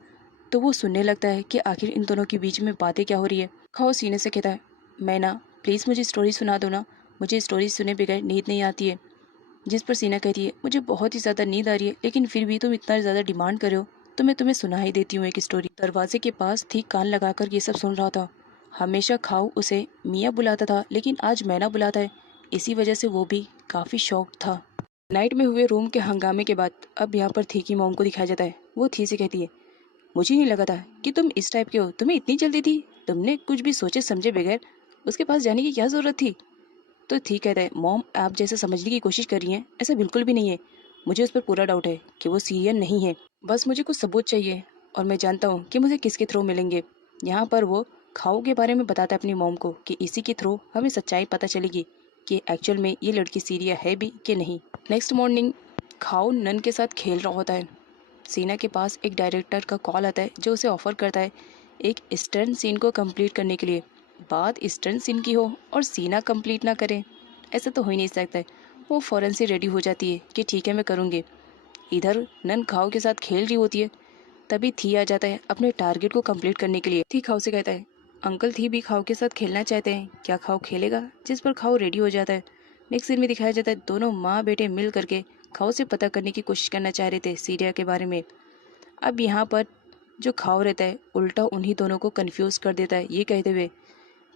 तो वो सुनने लगता है कि आखिर इन दोनों के बीच में बातें क्या हो रही है। खाओ सीने से कहता है, मैना प्लीज़ मुझे स्टोरी सुना दो ना, मुझे स्टोरी सुने बगैर नींद नहीं आती है। जिस पर सीना कहती है, मुझे बहुत ही ज़्यादा नींद आ रही है, लेकिन फिर भी तुम इतना ज़्यादा डिमांड कर रहे हो तो मैं तुम्हें सुना ही देती हूँ एक स्टोरी। दरवाजे के पास ठीक कान लगाकर ये सब सुन रहा था। हमेशा खाऊ उसे मियाँ बुलाता था, लेकिन आज मैना बुलाता है। इसी वजह से वो भी काफ़ी शौक था। नाइट में हुए रूम के हंगामे के बाद अब यहाँ पर थी की मॉम को दिखाया जाता है। वो थी से कहती है, मुझे नहीं लगा था कि तुम इस टाइप के हो, तुम्हें इतनी जल्दी थी, तुमने कुछ भी सोचे समझे बगैर उसके पास जाने की क्या ज़रूरत थी। तो ठीक कहता है, मॉम आप जैसे समझने की कोशिश कर रही हैं, ऐसा बिल्कुल भी नहीं है। मुझे उस पर पूरा डाउट है कि वो सीरियन नहीं है। बस मुझे कुछ सबूत चाहिए और मैं जानता हूँ कि मुझे किसके थ्रू मिलेंगे। यहाँ पर वो खाऊ के बारे में बताता है अपनी मॉम को कि इसी के थ्रू हमें सच्चाई पता चलेगी कि एक्चुअल में ये लड़की सीरिया है भी कि नहीं। नेक्स्ट मॉर्निंग खाऊ नन के साथ खेल रहा होता है। सीना के पास एक डायरेक्टर का कॉल आता है जो उसे ऑफर करता है एक स्टंट सीन को कंप्लीट करने के लिए। बात स्टंट सीन की हो और सीना कंप्लीट ना करे, ऐसा तो हो ही नहीं सकता है। वो फ़ौरन से रेडी हो जाती है कि ठीक है मैं करूँगी। इधर नन खाओ के साथ खेल रही होती है, तभी थी आ जाता है अपने टारगेट को कंप्लीट करने के लिए। थी खाओ से कहता है, अंकल थी भी खाओ के साथ खेलना चाहते हैं, क्या खाओ खेलेगा? जिस पर खाओ रेडी हो जाता है। नेक्स्ट सीन में दिखाया जाता है दोनों माँ बेटे मिल करके खाओ से पता करने की कोशिश करना चाह रहे थे सीरिया के बारे में। अब यहाँ पर जो खाओ रहता है उल्टा उन्हीं दोनों को कंफ्यूज कर देता है, ये कहते हुए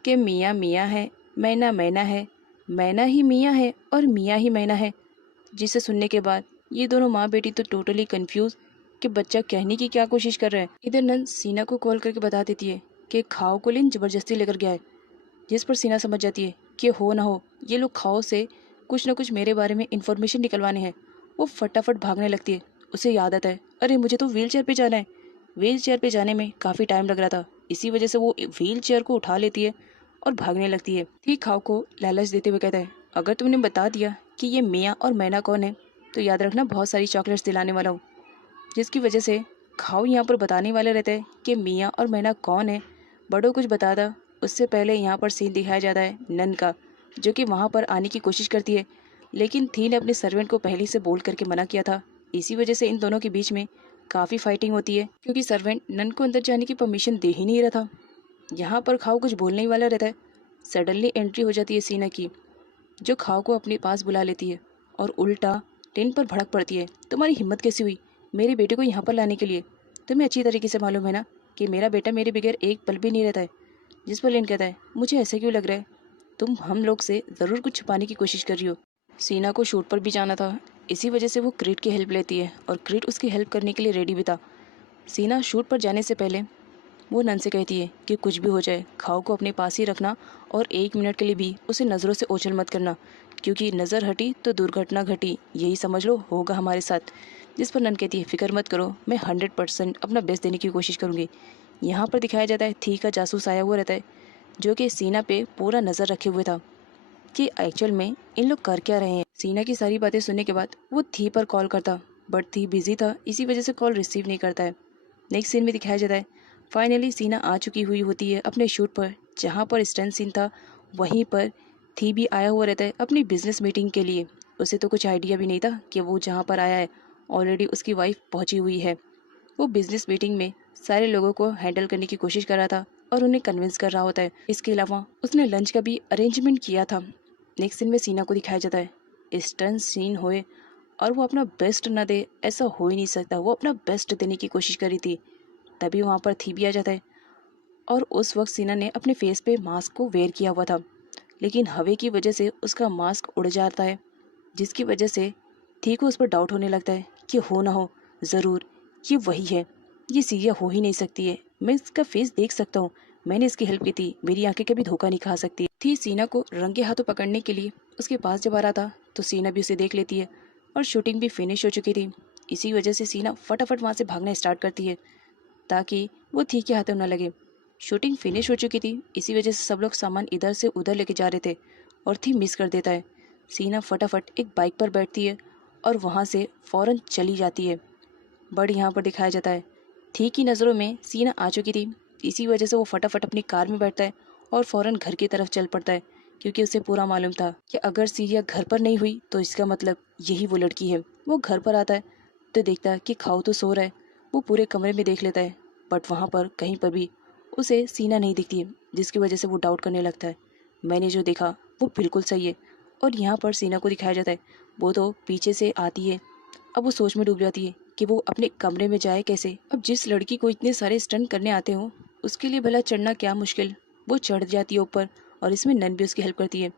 कि मियाँ मियाँ है, मैना मैना है, मैना ही मियाँ है और मियाँ ही मैना है। जिसे सुनने के बाद ये दोनों माँ बेटी तो टोटली कंफ्यूज कि बच्चा कहने की क्या कोशिश कर रहा है। इधर नंद सीना को कॉल करके बता देती है कि खाओ को लिन जबरदस्ती लेकर गया है। जिस पर सीना समझ जाती है कि हो ना हो ये लोग खाओ से कुछ ना कुछ मेरे बारे में इंफॉर्मेशन निकलवाने हैं। वो फटाफट भागने लगती है। उसे याद आता है, अरे मुझे तो व्हील चेयर पे जाना है। व्हील चेयर पे जाने में काफ़ी टाइम लग रहा था, इसी वजह से वो व्हील चेयर को उठा लेती है और भागने लगती है। ठीक खाओ को लालच देते हुए कहता है, अगर तुमने बता दिया कि ये मियाँ और मैना कौन है तो याद रखना बहुत सारी चॉकलेट्स दिलाने वाला हूँ। जिसकी वजह से खाओ यहाँ पर बताने वाले रहते हैं कि मियाँ और मैना कौन है। बड़ों कुछ बताता उससे पहले यहाँ पर सीन दिखाया जाता है नन का, जो कि वहाँ पर आने की कोशिश करती है, लेकिन थी ने अपने सर्वेंट को पहले से बोल करके मना किया था। इसी वजह से इन दोनों के बीच में काफ़ी फाइटिंग होती है, क्योंकि सर्वेंट नन को अंदर जाने की परमिशन दे ही नहीं रहा था। यहाँ पर खाओ कुछ बोलने ही वाला रहता है। सडनली एंट्री हो जाती है सीना की, जो खाओ को अपने पास बुला लेती है और उल्टा टिन पर भड़क पड़ती है। तुम्हारी हिम्मत कैसी हुई मेरे बेटे को यहाँ पर लाने के लिए? तुम्हें अच्छी तरीके से मालूम है ना कि मेरा बेटा मेरे बगैर एक पल भी नहीं रहता है। जिस पर लिन कहता है, मुझे ऐसा क्यों लग रहा है तुम हम लोग से ज़रूर कुछ छुपाने की कोशिश कर रही हो। सीना को शूट पर भी जाना था, इसी वजह से वो क्रिट की हेल्प लेती है और क्रिट उसकी हेल्प करने के लिए रेडी भी था। सीना शूट पर जाने से पहले वो नन से कहती है कि कुछ भी हो जाए खाओ को अपने पास ही रखना और 1 मिनट के लिए भी उसे नज़रों से ओझल मत करना, क्योंकि नज़र हटी तो दुर्घटना घटी, यही समझ लो होगा हमारे साथ। जिस पर नन कहती है, फिक्र मत करो, मैं 100% अपना बेस्ट देने की कोशिश करूँगी। यहाँ पर दिखाया जाता है थी का जासूस आया हुआ रहता है, जो कि सीना पे पूरा नज़र रखे हुए था कि एक्चुअल में इन लोग कर क्या रहे हैं। सीना की सारी बातें सुनने के बाद वो थी पर कॉल करता, बट थी बिजी था, इसी वजह से कॉल रिसीव नहीं करता है। नेक्स्ट सीन में दिखाया जाता है फाइनली सीना आ चुकी हुई होती है अपने शूट पर, जहाँ पर स्टंट सीन था वहीं पर थी भी आया हुआ रहता है अपनी बिजनेस मीटिंग के लिए। उसे तो कुछ आइडिया भी नहीं था कि वो जहाँ पर आया है ऑलरेडी उसकी वाइफ पहुँची हुई है। वो बिजनेस मीटिंग में सारे लोगों को हैंडल करने की कोशिश कर रहा था और उन्हें कन्विंस कर रहा होता है। इसके अलावा उसने लंच का भी अरेंजमेंट किया था। नेक्स्ट सीन में सीना को दिखाया जाता है स्टंट सीन होए और वो अपना बेस्ट न दे, ऐसा हो ही नहीं सकता। वो अपना बेस्ट देने की कोशिश करी थी, तभी वहाँ पर थी भी आ जाता है और उस वक्त सीना ने अपने फेस पे मास्क को वेयर किया हुआ था, लेकिन हवा की वजह से उसका मास्क उड़ जाता है, जिसकी वजह से थी को उस पर डाउट होने लगता है कि हो ना हो ज़रूर ये वही है, ये सीरिया हो ही नहीं सकती है, मैं इसका फेस देख सकता हूँ, मैंने इसकी हेल्प की थी, मेरी आंखें कभी धोखा नहीं खा सकती। थी सीना को रंगे हाथों पकड़ने के लिए उसके पास जब आ रहा था तो सीना भी उसे देख लेती है और शूटिंग भी फिनिश हो चुकी थी। इसी वजह से सीना फटाफट वहाँ से भागना स्टार्ट करती है ताकि वो थी के हाथों न लगे। शूटिंग फिनिश हो चुकी थी, इसी वजह से सब लोग सामान इधर से उधर लेके जा रहे थे और थी मिस कर देता है। सीना फटाफट एक बाइक पर बैठती है और वहाँ से फ़ौरन चली जाती है। बट यहाँ पर दिखाया जाता है थी की नज़रों में सीना आ चुकी थी, इसी वजह से वो फटाफट अपनी कार में बैठता है और फ़ौरन घर की तरफ चल पड़ता है, क्योंकि उसे पूरा मालूम था कि अगर सीरिया घर पर नहीं हुई तो इसका मतलब यही वो लड़की है। वो घर पर आता है तो देखता है कि खाओ तो सो रहा है। वो पूरे कमरे में देख लेता है, बट वहाँ पर कहीं पर भी उसे सीना नहीं दिखती है, जिसकी वजह से वो डाउट करने लगता है मैंने जो देखा वो बिल्कुल सही है। और यहाँ पर सीना को दिखाया जाता है वो तो पीछे से आती है। अब वो सोच में डूब जाती है कि वो अपने कमरे में जाए कैसे। अब जिस लड़की को इतने सारे स्टंट करने आते हो उसके लिए भला चढ़ना क्या मुश्किल, वो चढ़ जाती है ऊपर और इसमें नन भी उसकी हेल्प करती है।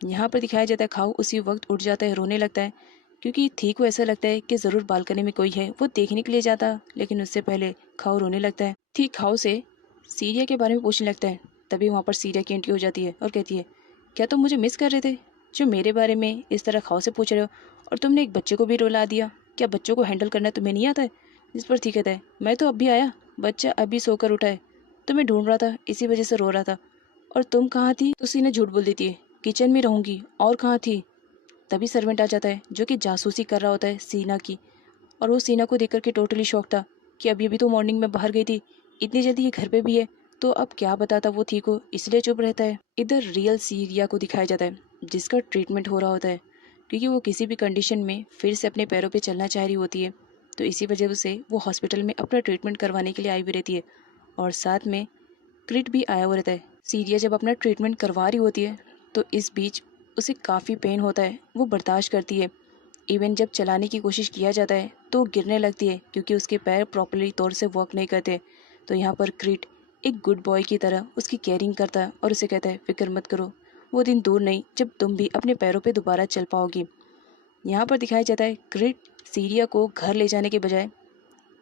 यहाँ पर दिखाया जाता है खाओ उसी वक्त उठ जाता है, रोने लगता है क्योंकि थी को ऐसा लगता है कि ज़रूर बालकनी में कोई है। वो देखने के लिए जाता लेकिन उससे पहले खाओ रोने लगता है। थी खाओ से सीरिया के बारे में पूछने लगता है। तभी वहाँ पर सीरिया की एंट्री हो जाती है और कहती है, क्या तुम मुझे मिस कर रहे थे जो मेरे बारे में इस तरह खाओ से पूछ रहे हो, और तुमने एक बच्चे को भी रुला दिया। क्या बच्चों को हैंडल करना तुम्हें नहीं आता है? जिस पर थी कहता है, मैं तो अभी आया, बच्चा अभी सोकर उठा है, तुम्हें ढूंढ रहा था इसी वजह से रो रहा था। और तुम कहाँ थी? तो सीने झूठ बोल देती है, किचन में रहूंगी, और कहाँ थी। तभी सर्वेंट आ जाता है जो कि जासूसी कर रहा होता है सीना की, और वो सीना को देख करके टोटली शॉक था कि अभी अभी तो मॉर्निंग में बाहर गई थी, इतनी जल्दी ये घर पे भी है। तो अब क्या बताता वो थी को, इसलिए चुप रहता है। इधर रियल सीरिया को दिखाया जाता है जिसका ट्रीटमेंट हो रहा होता है क्योंकि वो किसी भी कंडीशन में फिर से अपने पैरों पे चलना चाह रही होती है। तो इसी वजह से वो हॉस्पिटल में अपना ट्रीटमेंट करवाने के लिए आई भी रहती है और साथ में क्रिट भी आया हुआ रहता है। सीरिया जब अपना ट्रीटमेंट करवा रही होती है तो इस बीच उसे काफ़ी पेन होता है, वो बर्दाश्त करती है। इवन जब चलाने की कोशिश किया जाता है तो गिरने लगती है क्योंकि उसके पैर प्रॉपरली तौर से वर्क नहीं करते। तो यहाँ पर क्रिट एक गुड बॉय की तरह उसकी केयरिंग करता है और उसे कहता है, फिक्र मत करो, वो दिन दूर नहीं जब तुम भी अपने पैरों पे दोबारा चल पाओगी। यहाँ पर दिखाया जाता है क्रिट सीरिया को घर ले जाने के बजाय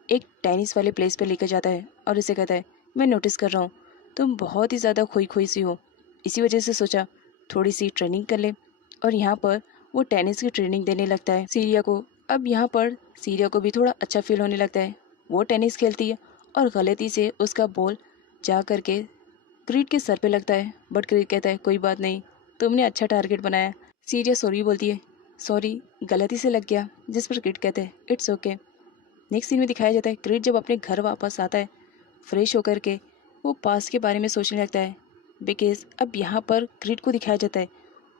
एक टेनिस वाले प्लेस पे लेकर जाता है और उसे कहता है, मैं नोटिस कर रहा हूँ तुम बहुत ही ज़्यादा खोई खोई सी हो, इसी वजह से सोचा थोड़ी सी ट्रेनिंग कर ले। और यहाँ पर वो टेनिस की ट्रेनिंग देने लगता है सीरिया को। अब यहाँ पर सीरिया को भी थोड़ा अच्छा फील होने लगता है। वो टेनिस खेलती है और गलती से उसका बॉल जा करके क्रीट के सर पे लगता है, बट क्रीट कहता है, कोई बात नहीं, तुमने अच्छा टारगेट बनाया। सीरिया सॉरी बोलती है, सॉरी गलती से लग गया। जिस पर क्रीट कहते हैं, इट्स ओके। नेक्स्ट सीन में दिखाया जाता है क्रीट जब अपने घर वापस आता है फ्रेश होकर के वो पास के बारे में सोचने लगता है। बिकॉज अब यहाँ पर क्रीट को दिखाया जाता है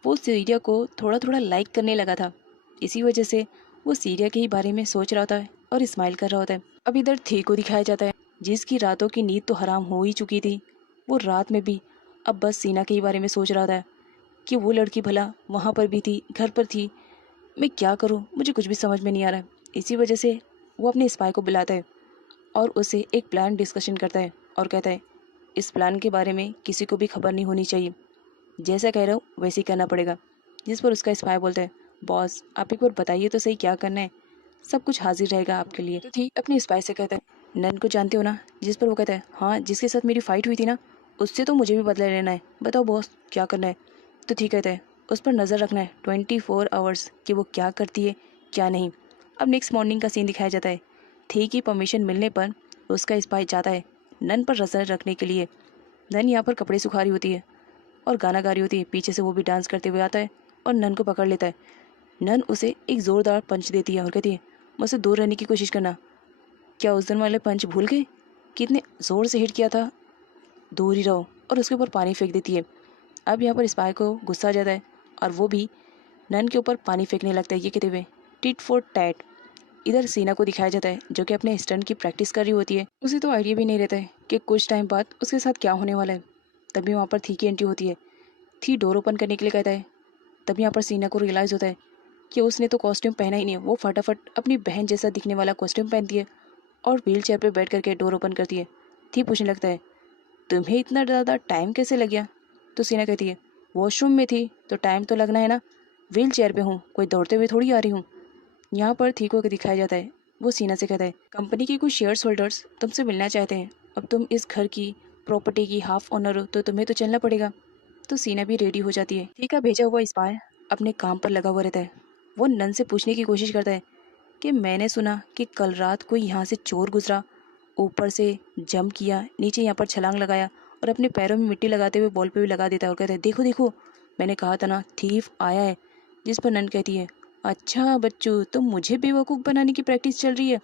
वो सीरिया को थोड़ा थोड़ा लाइक करने लगा था, इसी वजह से वो सीरिया के ही बारे में सोच रहा होता है और स्माइल कर रहा होता है। अब इधर थी को दिखाया जाता है जिसकी रातों की नींद तो हराम हो ही चुकी थी। वो रात में भी अब बस सीना के ही बारे में सोच रहा था कि वो लड़की भला वहाँ पर भी थी, घर पर थी, मैं क्या करूँ, मुझे कुछ भी समझ में नहीं आ रहा है। इसी वजह से वो अपने स्पाई को बुलाता है और उसे एक प्लान डिस्कशन करता है और कहता है, इस प्लान के बारे में किसी को भी खबर नहीं होनी चाहिए, जैसा कह रहा हूँ वैसे ही करना पड़ेगा। जिस पर उसका स्पाई बोलता है, बॉस आप एक बार बताइए तो सही क्या करना है, सब कुछ हाजिर रहेगा आपके लिए। तो ठीक अपने स्पाई से कहता है, नन को जानते हो ना? जिस पर वो कहता है, हाँ जिसके साथ मेरी फाइट हुई थी ना, उससे तो मुझे भी बदला लेना है, बताओ बॉस क्या करना है। तो ठीक कहता है, उस पर नज़र रखना है 24 आवर्स कि वो क्या करती है क्या नहीं। अब नेक्स्ट मॉर्निंग का सीन दिखाया जाता है। थी की परमिशन मिलने पर उसका स्पाई जाता है नन पर नजर रखने के लिए। नन यहाँ पर कपड़े सुखा रही होती है और गाना गा रही होती है, पीछे से वो भी डांस करते हुए आता है और नन को पकड़ लेता है। नन उसे एक ज़ोरदार पंच देती है और कहती है, मुझसे दूर रहने की कोशिश करना। क्या उस दिन वाले पंच भूल गए? कितने ज़ोर से हिट किया था, दूर ही रहो। और उसके ऊपर पानी फेंक देती है। अब यहाँ पर स्पाई को गुस्सा आ जाता है और वो भी नन के ऊपर पानी फेंकने लगता है, ये कहते हुए टिट फॉर टैट। इधर सीना को दिखाया जाता है जो कि अपने स्टंट की प्रैक्टिस कर रही होती है। उसे तो आइडिया भी नहीं रहता है कि कुछ टाइम बाद उसके साथ क्या होने वाला है। तभी वहाँ पर थी की एंट्री होती है। थी डोर ओपन करने के लिए कहता है। तभी यहाँ पर सीना को रियलाइज़ होता है कि उसने तो कॉस्ट्यूम पहना ही नहीं है। वो फटाफट अपनी बहन जैसा दिखने वाला कॉस्ट्यूम पहनती है और व्हील चेयर पर बैठ करके डोर ओपन करती है। थी पूछने लगता है, तुम्हें इतना ज़्यादा टाइम कैसे लग गया? तो सीना कहती है, वॉशरूम में थी तो टाइम तो लगना है ना, व्हील चेयर पे हूँ, कोई दौड़ते हुए थोड़ी आ रही हूँ। यहाँ पर थी को दिखाया जाता है। वो सीना से कहता है, कंपनी के कुछ शेयर्स होल्डर्स तुमसे मिलना चाहते हैं। अब तुम इस घर की प्रॉपर्टी की हाफ ऑनर हो तो तुम्हें तो चलना पड़ेगा। तो सीना भी रेडी हो जाती है। ठीक है, भेजा हुआ स्पाई अपने काम पर लगा हुआ रहता है। वो नन से पूछने की कोशिश करता है कि मैंने सुना कि कल रात कोई यहाँ से चोर गुजरा, ऊपर से जंप किया, नीचे यहाँ पर छलांग लगाया और अपने पैरों में मिट्टी लगाते हुए बॉल पे भी लगा देता है और कहता है, देखो देखो मैंने कहा था ना, थीफ आया है। जिस पर नन कहती है, अच्छा बच्चू तो मुझे बेवकूफ़ बनाने की प्रैक्टिस चल रही है।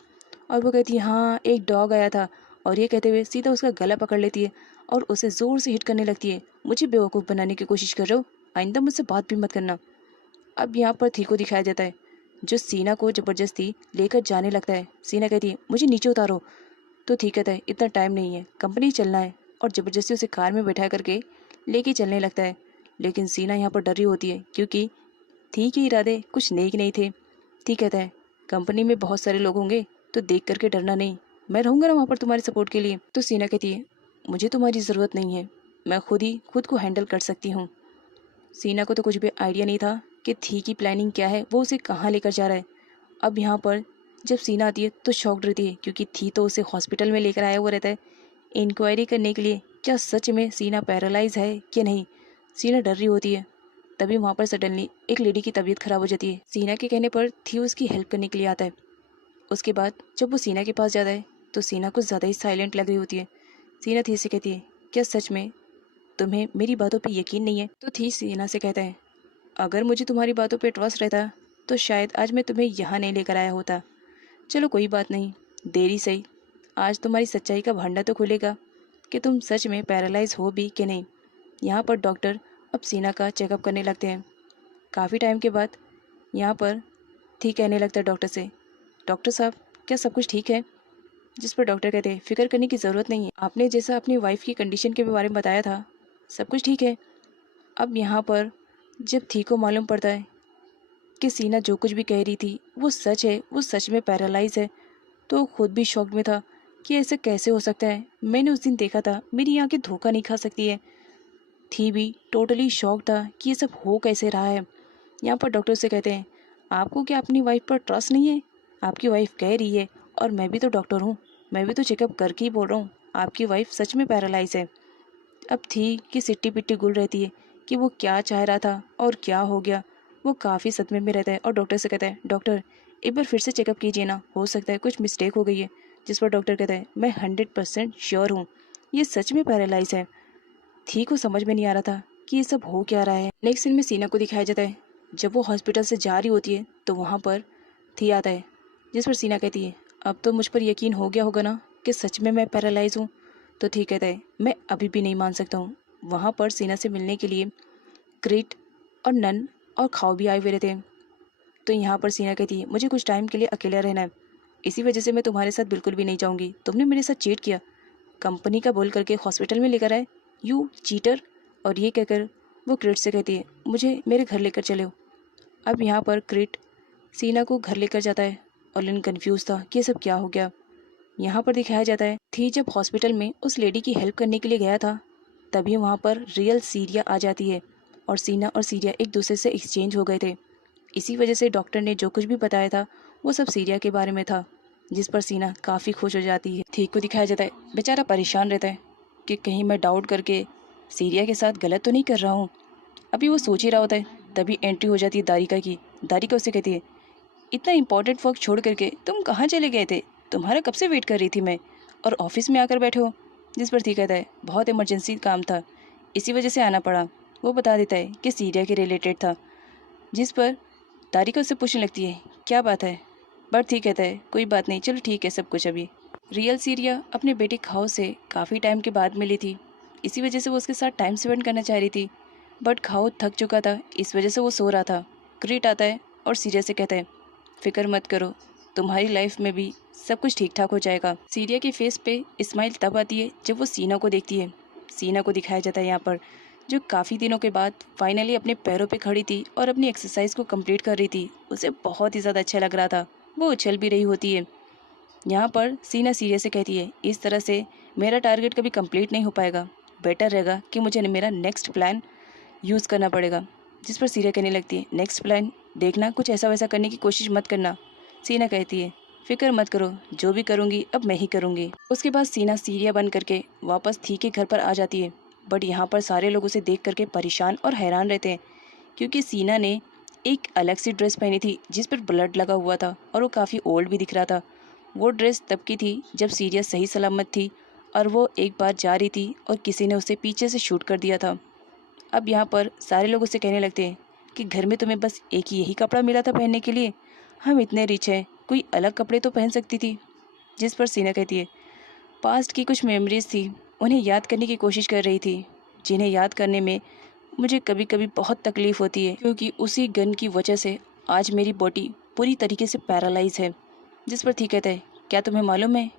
और वो कहती है, हाँ एक डॉग आया था। और ये कहते हुए सीधा उसका गला पकड़ लेती है और उसे ज़ोर से हिट करने लगती है। मुझे बेवकूफ़ बनाने की कोशिश कर रहे हो, आइंदा मुझसे बात भी मत करना। अब यहाँ पर थी को दिखाया जाता है जो सीना को ज़बरदस्ती लेकर जाने लगता है। सीना कहती है, मुझे नीचे उतारो। तो ठीक कहता है, इतना टाइम नहीं है, कंपनी चलना है। और ज़बरदस्ती उसे कार में बैठा करके लेके चलने लगता है। लेकिन सीना यहाँ पर डर रही होती है क्योंकि थी के इरादे कुछ नेक नहीं थे। थी कहता है, कंपनी में बहुत सारे लोग होंगे तो देख करके डरना नहीं, मैं रहूँगा ना वहाँ पर तुम्हारे सपोर्ट के लिए। तो सीना कहती है, मुझे तुम्हारी ज़रूरत नहीं है, मैं खुद ही खुद को हैंडल कर सकती हूँ। सीना को तो कुछ भी आइडिया नहीं था कि थी की प्लानिंग क्या है, वो उसे कहाँ लेकर जा रहा है। अब यहाँ पर जब सीना आती है तो शॉक्ड रहती है, क्योंकि थी तो उसे हॉस्पिटल में लेकर आया हुआ रहता है इंक्वायरी करने के लिए, क्या सच में सीना पैरालाइज है कि नहीं। सीना डर रही होती है। तभी वहाँ पर सडनली एक लेडी की तबीयत खराब हो जाती है। सीना के कहने पर थी उसकी हेल्प करने के लिए आता है। उसके बाद जब वो सीना के पास जाता है तो सीना कुछ ज़्यादा ही साइलेंट लग रही होती है। सीना थी से कहती है, क्या सच में तुम्हें मेरी बातों पे यकीन नहीं है। तो थी सीना से कहता है, अगर मुझे तुम्हारी बातों पे ट्रस्ट रहता तो शायद आज मैं तुम्हें यहाँ नहीं लेकर आया होता। चलो कोई बात नहीं, देरी सही, आज तुम्हारी सच्चाई का भंडा तो खुलेगा कि तुम सच में पैरालाइज हो भी कि नहीं। यहाँ पर डॉक्टर अब सीना का चेकअप करने लगते हैं। काफ़ी टाइम के बाद यहाँ पर थी कहने लगता है डॉक्टर से, डॉक्टर साहब क्या सब कुछ ठीक है। जिस पर डॉक्टर कहते हैं, फिक्र करने की ज़रूरत नहीं है, आपने जैसा अपनी वाइफ की कंडीशन के बारे में बताया था सब कुछ ठीक है। अब यहाँ पर जब थी को मालूम पड़ता है कि सीना जो कुछ भी कह रही थी वो सच है, वो सच में पैरालाइज है, तो खुद भी शॉक्ड में था कि ऐसा कैसे हो सकता है। मैंने उस दिन देखा था, मेरी आंखें धोखा नहीं खा सकती है। थी भी टोटली शॉक था कि ये सब हो कैसे रहा है। यहाँ पर डॉक्टर से कहते हैं, आपको क्या अपनी वाइफ पर ट्रस्ट नहीं है। आपकी वाइफ कह रही है, और मैं भी तो डॉक्टर हूँ, मैं भी तो चेकअप करके ही बोल रहा हूँ, आपकी वाइफ सच में पैरालाइज है। अब थी कि सिट्टी पिट्टी गुल रहती है कि वो क्या चाह रहा था और क्या हो गया। वो काफ़ी सदमे में रहता है और डॉक्टर से कहता है, डॉक्टर एक बार फिर से चेकअप कीजिए ना, हो सकता है कुछ मिस्टेक हो गई है। जिस पर डॉक्टर कहता है, मैं 100% श्योर हूँ ये सच में पैरालाइज है। थी को समझ में नहीं आ रहा था कि ये सब हो क्या रहा है। नेक्स्ट सीन में सीना को दिखाया जाता है, जब वो हॉस्पिटल से जा रही होती है तो वहाँ पर थी आता है। जिस पर सीना कहती है, अब तो मुझ पर यकीन हो गया होगा ना कि सच में मैं पैरालाइज हूँ। तो थी कहता है, मैं अभी भी नहीं मान सकता हूँ। वहाँ पर सीना से मिलने के लिए क्रिट और नन और खाओ भी आए हुए रहते हैं। तो यहाँ पर सीना कहती है, मुझे कुछ टाइम के लिए अकेला रहना है, इसी वजह से मैं तुम्हारे साथ बिल्कुल भी नहीं जाऊँगी। तुमने मेरे साथ चीट किया, कंपनी का बोल करके हॉस्पिटल में लेकर आए, यू चीटर। और ये कहकर वो क्रिट से कहती है, मुझे मेरे घर लेकर चलो। अब यहाँ पर क्रिट सीना को घर लेकर जाता है और लिन कन्फ्यूज था कि ये सब क्या हो गया। यहाँ पर दिखाया जाता है, थी जब हॉस्पिटल में उस लेडी की हेल्प करने के लिए गया था तभी वहाँ पर रियल सीरिया आ जाती है और सीना और सीरिया एक दूसरे से एक्सचेंज हो गए थे। इसी वजह से डॉक्टर ने जो कुछ भी बताया था वो सब सीरिया के बारे में था, जिस पर सीना काफ़ी खुश हो जाती है। थी को दिखाया जाता है, बेचारा परेशान रहता है कि कहीं मैं डाउट करके सीरिया के साथ गलत तो नहीं कर रहा हूँ। अभी वो सोच ही रहा होता है, तभी एंट्री हो जाती है दारिका की। दारिका उसे कहती है, इतना इंपॉर्टेंट वर्क छोड़ करके तुम कहाँ चले गए थे, तुम्हारा कब से वेट कर रही थी मैं, और ऑफिस में आकर बैठे हो। जिस पर थी कहता है, बहुत इमरजेंसी काम था, इसी वजह से आना पड़ा। वो बता देता है कि सीरिया के रिलेटेड था। जिस पर दारिका उससे पूछने लगती है, क्या बात है। बट थी कहता है, कोई बात नहीं, चलो ठीक है सब कुछ। अभी रियल सीरिया अपने बेटे खाओ से काफ़ी टाइम के बाद मिली थी, इसी वजह से वो उसके साथ टाइम स्पेंड करना चाह रही थी। बट खाओ थक चुका था, इस वजह से वो सो रहा था। क्रीट आता है और सीरिया से कहता है, फिक्र मत करो, तुम्हारी लाइफ में भी सब कुछ ठीक ठाक हो जाएगा। सीरिया के फेस पे स्माइल तब आती है जब वो सीना को देखती है। सीना को दिखाया जाता है यहाँ पर, जो काफ़ी दिनों के बाद फाइनली अपने पैरों पे खड़ी थी और अपनी एक्सरसाइज को कंप्लीट कर रही थी। उसे बहुत ही ज़्यादा अच्छा लग रहा था, वो उछल भी रही होती है। यहाँ पर सीना सीरिया से कहती है, इस तरह से मेरा टारगेट कभी कंप्लीट नहीं हो पाएगा, बेटर रहेगा कि मुझे मेरा नेक्स्ट प्लान यूज़ करना पड़ेगा। जिस पर सीरिया कहने लगती है, नेक्स्ट प्लान देखना, कुछ ऐसा वैसा करने की कोशिश मत करना। सीना कहती है, फिक्र मत करो, जो भी करूँगी अब मैं ही करूँगी। उसके बाद सीना सीरिया बन करके वापस थी के घर पर आ जाती है। बट यहाँ पर सारे लोग उसे देख करके परेशान और हैरान रहते हैं, क्योंकि सीना ने एक अलग सी ड्रेस पहनी थी जिस पर ब्लड लगा हुआ था और वो काफ़ी ओल्ड भी दिख रहा था। वो ड्रेस तब की थी जब सीरिया सही सलामत थी और वो एक बार जा रही थी और किसी ने उसे पीछे से शूट कर दिया था। अब यहाँ पर सारे लोग उसे कहने लगते हैं कि घर में तुम्हें बस एक ही यही कपड़ा मिला था पहनने के लिए, हम इतने रिच हैं, कोई अलग कपड़े तो पहन सकती थी। जिस पर सीना कहती है, पास्ट की कुछ मेमोरीज थी, उन्हें याद करने की कोशिश कर रही थी, जिन्हें याद करने में मुझे कभी कभी बहुत तकलीफ़ होती है, क्योंकि उसी गन की वजह से आज मेरी बॉडी पूरी तरीके से पैरालाइज है। जिस पर थी कहता है, क्या तुम्हें मालूम है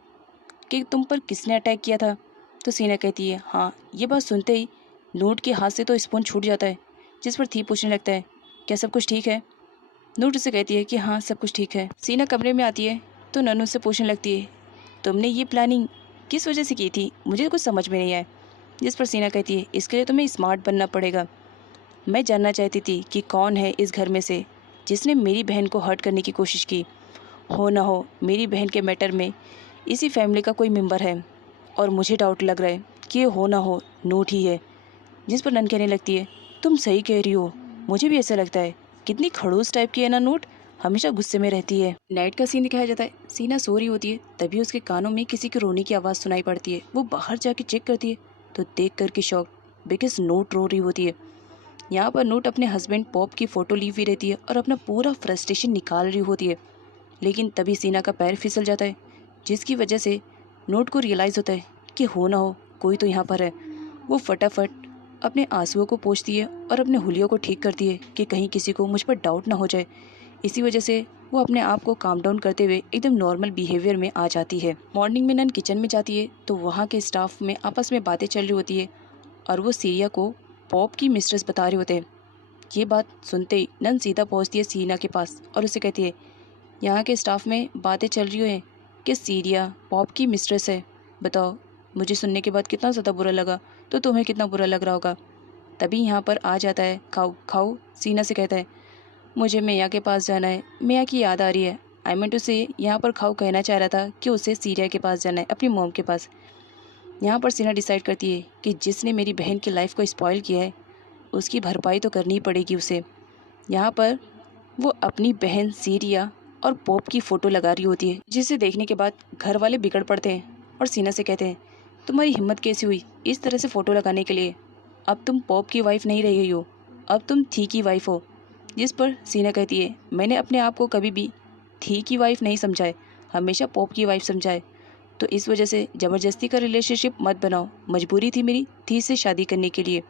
कि तुम पर किसने अटैक किया था। तो सीना कहती है, हाँ। ये बात सुनते ही नोट के हाथ से तो स्पून छूट जाता है। जिस पर थी पूछने लगता है, क्या सब कुछ ठीक है? नूट उसे कहती है कि हाँ सब कुछ ठीक है। सीना कमरे में आती है तो नन्नू से पूछने लगती है, तुमने ये प्लानिंग किस वजह से की थी? मुझे कुछ समझ में नहीं आया। जिस पर सीना कहती है, इसके लिए तुम्हें स्मार्ट बनना पड़ेगा। मैं जानना चाहती थी कि कौन है इस घर में से जिसने मेरी बहन को हर्ट करने की कोशिश की। हो ना हो मेरी बहन के मैटर में इसी फैमिली का कोई मेंबर है, और मुझे डाउट लग रहा है कि ये हो ना हो नूट ही है। जिस पर नन कहने लगती है, तुम सही कह रही हो, मुझे भी ऐसा लगता है। कितनी खड़ूस टाइप की है ना नूट, हमेशा गुस्से में रहती है। नाइट का सीन दिखाया जाता है। सीना सो रही होती है, तभी उसके कानों में किसी के रोने की आवाज़ सुनाई पड़ती है। वो बाहर जाके चेक करती है तो देख करके शॉक, बिकॉज नोट रो रही होती है। यहाँ पर नोट अपने हस्बैंड पॉप की फ़ोटो ली हुई रहती है और अपना पूरा फ्रस्ट्रेशन निकाल रही होती है। लेकिन तभी सीना का पैर फिसल जाता है, जिसकी वजह से नोट को रियलाइज़ होता है कि हो ना हो कोई तो यहाँ पर है। वो फटाफट अपने आंसुओं को पोंछती है और अपने हुलियों को ठीक करती है कि कहीं किसी को मुझ पर डाउट ना हो जाए। इसी वजह से वो अपने आप को काम डाउन करते हुए एकदम नॉर्मल बिहेवियर में आ जाती है। मॉर्निंग में नन किचन में जाती है तो वहाँ के स्टाफ में आपस में बातें चल रही होती है और वो सीरिया को पॉप की मिस्ट्रेस बता रहे होते हैं। ये बात सुनते ही नन सीधा पहुँचती है सीना के पास और उसे कहती है, यहाँ के स्टाफ में बातें चल रही हैं कि सीरिया पॉप की मिस्ट्रेस है। बताओ, मुझे सुनने के बाद कितना ज़्यादा बुरा लगा, तो तुम्हें कितना बुरा लग रहा होगा। तभी यहाँ पर आ जाता है खाऊ। खाऊ सीना से कहता है, मुझे मैया के पास जाना है, मैया की याद आ रही है। आई मीन टू से यहाँ पर खाऊ कहना चाह रहा था कि उसे सीरिया के पास जाना है, अपनी मॉम के पास। यहाँ पर सीना डिसाइड करती है कि जिसने मेरी बहन की लाइफ को स्पॉइल किया है उसकी भरपाई तो करनी ही पड़ेगी उसे। यहाँ पर वो अपनी बहन सीरिया और पॉप की फ़ोटो लगा रही होती है, जिसे देखने के बाद घर वाले बिगड़ पड़ते हैं और सीना से कहते हैं, तुम्हारी हिम्मत कैसी हुई इस तरह से फ़ोटो लगाने के लिए? अब तुम पॉप की वाइफ नहीं रह गई हो, अब तुम थी की वाइफ हो। जिस पर सीना कहती है, मैंने अपने आप को कभी भी थी की वाइफ नहीं समझा है, हमेशा पॉप की वाइफ समझा है। तो इस वजह से ज़बरदस्ती का रिलेशनशिप मत बनाओ, मजबूरी थी मेरी थी से शादी करने के लिए।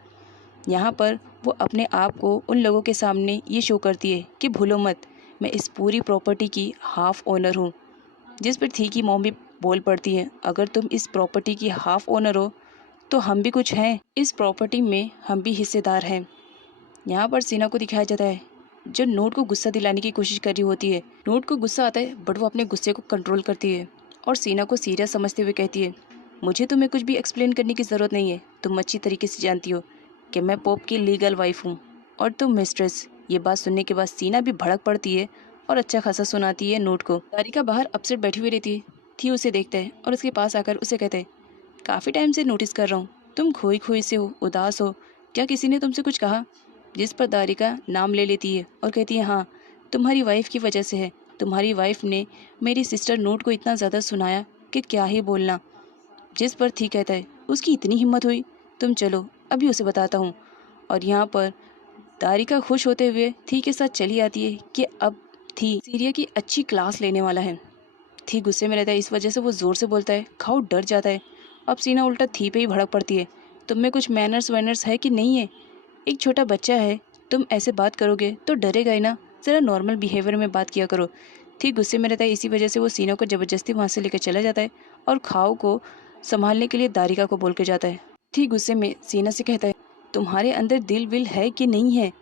यहाँ पर वो अपने आप को उन लोगों के सामने ये शो करती है कि भूलो मत, मैं इस पूरी प्रॉपर्टी की हाफ ओनर हूँ। जिस पर थी की मॉम भी बोल पड़ती है, अगर तुम इस प्रॉपर्टी की हाफ ओनर हो तो हम भी कुछ हैं, इस प्रॉपर्टी में हम भी हिस्सेदार हैं। यहाँ पर सीना को दिखाया जाता है जो नोट को गुस्सा दिलाने की कोशिश कर रही होती है। नोट को गुस्सा आता है बट वो अपने गुस्से को कंट्रोल करती है और सीना को सीरियस समझते हुए कहती है, मुझे तुम्हें कुछ भी एक्सप्लेन करने की ज़रूरत नहीं है, तुम अच्छी तरीके से जानती हो कि मैं पॉप की लीगल वाइफ हूँ और तुम मिस्ट्रेस। ये बात सुनने के बाद सीना भी भड़क पड़ती है और अच्छा खासा सुनाती है नोट को। तारिका बाहर अपसेट बैठी हुई रहती है, थी उसे देखता है और उसके पास आकर उसे कहते हैं, काफ़ी टाइम से नोटिस कर रहा हूँ तुम खोई खोई से हो, उदास हो, क्या किसी ने तुमसे कुछ कहा? जिस पर दारिका नाम ले लेती है और कहती है, हाँ तुम्हारी वाइफ की वजह से है, तुम्हारी वाइफ ने मेरी सिस्टर नोट को इतना ज़्यादा सुनाया कि क्या ही बोलना। जिस पर थी कहता है, उसकी इतनी हिम्मत हुई, तुम चलो अभी उसे बताता हूँ। और यहाँ पर दारिका खुश होते हुए थी के साथ चली आती है कि अब थी सीरिया की अच्छी क्लास लेने वाला है। थी गुस्से में रहता है, इस वजह से वो ज़ोर से बोलता है, खाओ डर जाता है। अब सीना उल्टा थी पे ही भड़क पड़ती है, तुम में कुछ मैनर्स वैनर्स है कि नहीं है? एक छोटा बच्चा है, तुम ऐसे बात करोगे तो डरेगा ही ना, ज़रा नॉर्मल बिहेवियर में बात किया करो। थी गुस्से में रहता है, इसी वजह से वो सीना को ज़बरदस्ती वहाँ से लेकर चला जाता है और खाओ को संभालने के लिए दारिका को बोल के जाता है। थी गुस्से में सीना से कहता है, तुम्हारे अंदर दिल विल है कि नहीं है?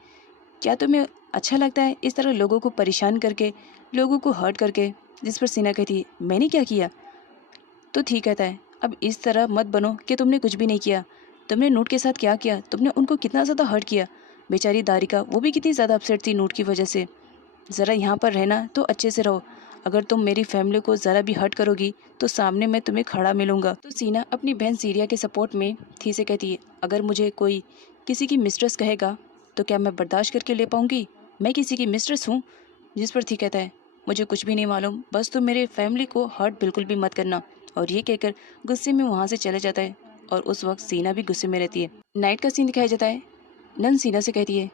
क्या तुम्हें अच्छा लगता है इस तरह लोगों को परेशान करके, लोगों को हर्ट करके? जिस पर सीना कहती है, मैंने क्या किया? तो ठीक कहता है, अब इस तरह मत बनो कि तुमने कुछ भी नहीं किया। तुमने नोट के साथ क्या किया, तुमने उनको कितना ज़्यादा हर्ट किया। बेचारी दारिका वो भी कितनी ज़्यादा अपसेट थी नोट की वजह से। ज़रा यहाँ पर रहना तो अच्छे से रहो, अगर तुम मेरी फैमिली को ज़रा भी हर्ट करोगी तो सामने मैं तुम्हें खड़ा मिलूंगा। तो सीना अपनी बहन सीरिया के सपोर्ट में थी से कहती है, अगर मुझे कोई किसी की मिस्ट्रेस कहेगा तो क्या मैं बर्दाश्त करके ले पाऊँगी? मैं किसी की मिस्ट्रेस हूँ? जिस पर थी कहता है, मुझे कुछ भी नहीं मालूम, बस तुम मेरे फैमिली को हर्ट बिल्कुल भी मत करना। और ये कहकर गुस्से में वहाँ से चला जाता है और उस वक्त सीना भी गुस्से में रहती है। नाइट का सीन दिखाया जाता है। नन सीना से कहती है,